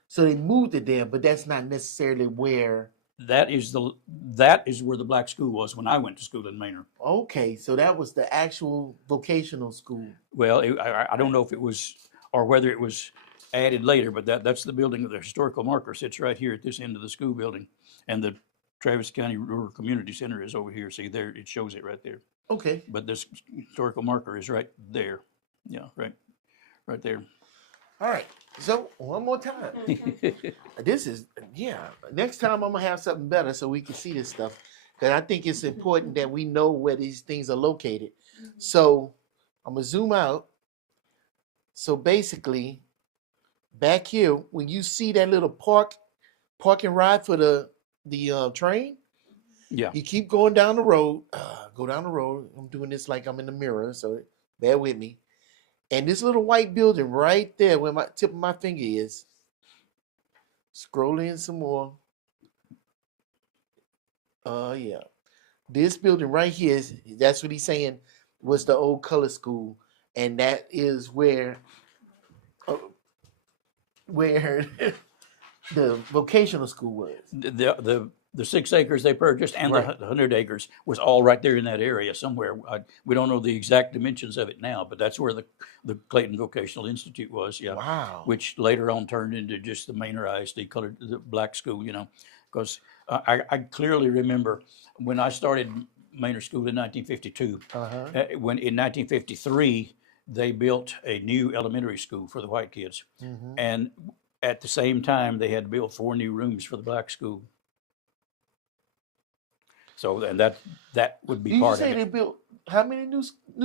so they moved it there, but that's not necessarily where. That is where the black school was when I went to school in Manor. Okay, so that was the actual vocational school. Well, I don't know if it was, or whether it was added later, but that's the building of the historical marker sits right here at this end of the school building. And the Travis County Rural Community Center is over here. See there, it shows it right there. Okay. But this historical marker is right there. Yeah, right there. All right. So one more time. This is, next time I'm gonna have something better so we can see this stuff. Because I think it's important that we know where these things are located. So I'm gonna zoom out. So basically, back here, when you see that little park and ride for the train, Yeah. you keep going down the road. Go down the road. I'm doing this like I'm in the mirror, so bear with me. And this little white building right there where my tip of my finger is. Scroll in some more. Yeah. This building right here, that's what he's saying was the old color school. And that is where the vocational school was. The 6 acres they purchased and the 100 acres was all right there in that area somewhere. We don't know the exact dimensions of it now, but that's where the Clayton Vocational Institute was. Yeah. Wow. Which later on turned into just the Manorized, the black school, because I clearly remember when I started Manor School in 1952, when in 1953, they built a new elementary school for the white kids. Mm-hmm. And at the same time, they had built 4 new rooms for the black school. So, and that would be part of it. Did you say they built how many new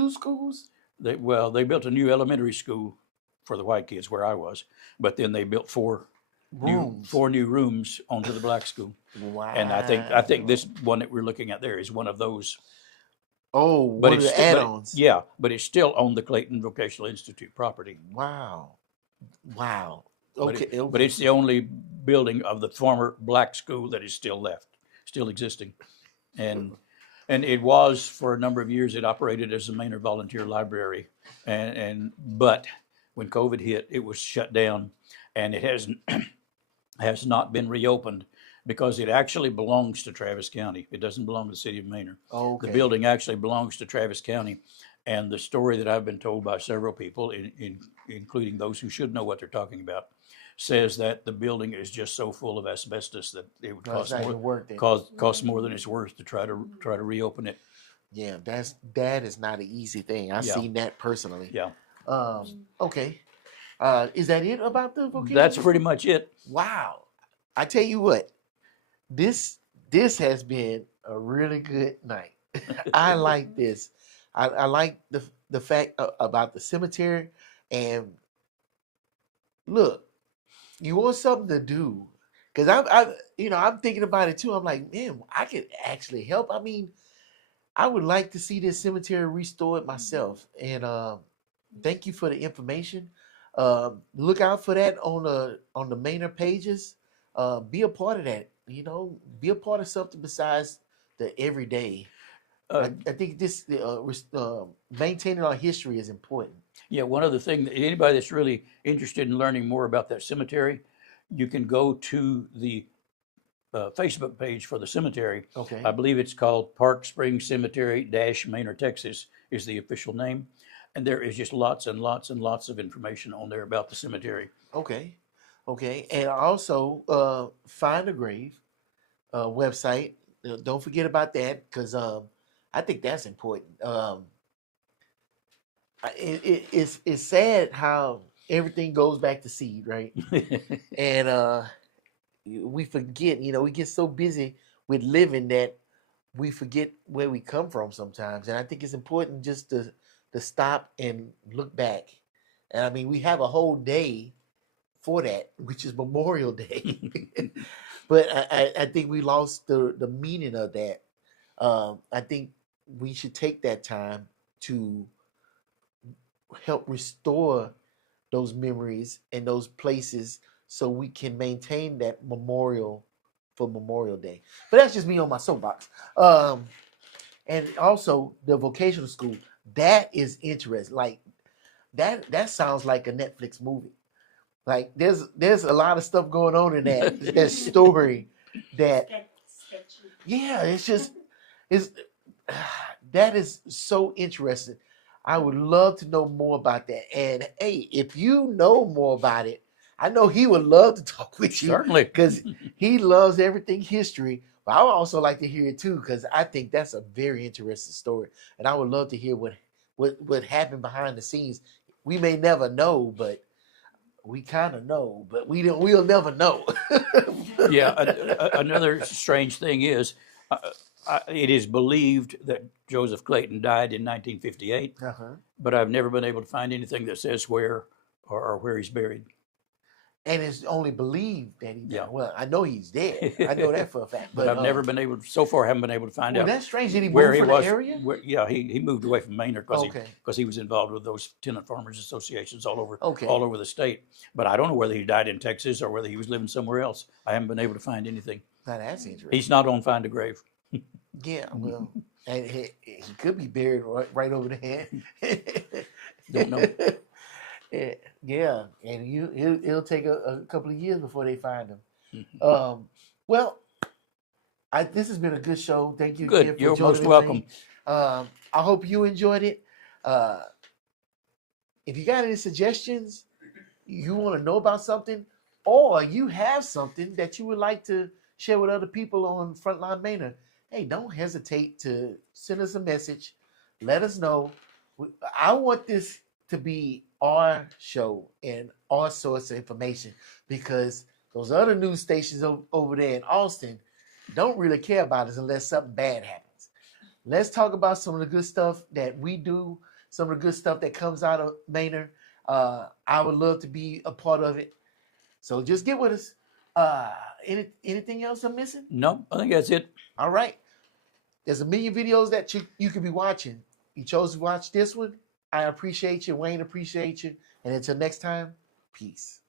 schools? They built a new elementary school for the white kids where I was. But then they built four Rooms. new rooms onto the black school. Wow. And I think this one that we're looking at there is one of those. Oh, But one of it's the still, add-ons. yeah, but it's still on the Clayton Vocational Institute property. Wow. Wow. But, Okay. but it's the only building of the former black school that is still left, still existing. And it was for a number of years, it operated as a Manor Volunteer Library. But when COVID hit, it was shut down, and it has not been reopened because it actually belongs to Travis County. It doesn't belong to the city of Manor. Okay. The building actually belongs to Travis County. And the story that I've been told by several people, including those who should know what they're talking about, says that the building is just so full of asbestos that it would No, it's cost not more, even worth it. cost more than it's worth to try to reopen it. Yeah, that is not an easy thing. I've Yeah. seen that personally. Yeah, Okay. Is that it about the vocation? that's pretty much it. Wow. I tell you what, this has been a really good night. I like this. I like the fact about the cemetery. And look, you want something to do, because I'm thinking about it too. I'm like, man, I could actually help. I mean, I would like to see this cemetery restored myself. And thank you for the information. Look out for that on the Manor pages. Be a part of that. Be a part of something besides the everyday. I think this maintaining our history is important. Yeah, one other thing, anybody that's really interested in learning more about that cemetery, you can go to the Facebook page for the cemetery. Okay. I believe it's called Park Springs Cemetery Manor, Texas is the official name. And there is just lots and lots and lots of information on there about the cemetery. Okay. And also Find a Grave website. Don't forget about that, because I think that's important. It's sad how everything goes back to seed, right? And we forget, we get so busy with living that we forget where we come from sometimes. And I think it's important just to stop and look back. And I mean, we have a whole day for that, which is Memorial Day. But I think we lost the meaning of that. I think we should take that time to help restore those memories and those places so we can maintain that memorial for Memorial Day. But that's just me on my soapbox. And also the vocational school, that is interesting. Like that sounds like a Netflix movie. Like there's a lot of stuff going on in that story that Sketchy. yeah, it's that is so interesting. I would love to know more about that. And hey, if you know more about it, I know he would love to talk with you. Certainly. Because he loves everything history. But I would also like to hear it too, because I think that's a very interesting story. And I would love to hear what happened behind the scenes. We may never know, but we kind of know, but we'll never know. Yeah, another strange thing is, it is believed that Joseph Clayton died in 1958, Uh-huh. but I've never been able to find anything that says where or where he's buried. And it's only believed that he died. Yeah. Well, I know he's dead. I know that for a fact. But I've never been able to, so far, haven't been able to find Well, out that's strange. Did he where move he from was. the area? Yeah, he moved away from Manor because Okay. he was involved with those tenant farmers associations all over Okay. all over the state. But I don't know whether he died in Texas or whether he was living somewhere else. I haven't been able to find anything. Now that's interesting. He's not on Find a Grave. Yeah, well, and he could be buried right over there. Don't know. Yeah, and it'll take a couple of years before they find him. Mhm. Well, this has been a good show. Thank you Good. again for You're joining most with welcome. me. I hope you enjoyed it. If you got any suggestions, you want to know about something, or you have something that you would like to share with other people on Frontline Manor, hey, don't hesitate to send us a message. Let us know. I want this to be our show and our source of information, because those other news stations over there in Austin don't really care about us unless something bad happens. Let's talk about some of the good stuff that we do, some of the good stuff that comes out of Manor. I would love to be a part of it. So just get with us. Anything else I'm missing? No, I think that's it. All right. There's a million videos that you could be watching. You chose to watch this one. I appreciate you. Wayne appreciates you. And until next time, peace.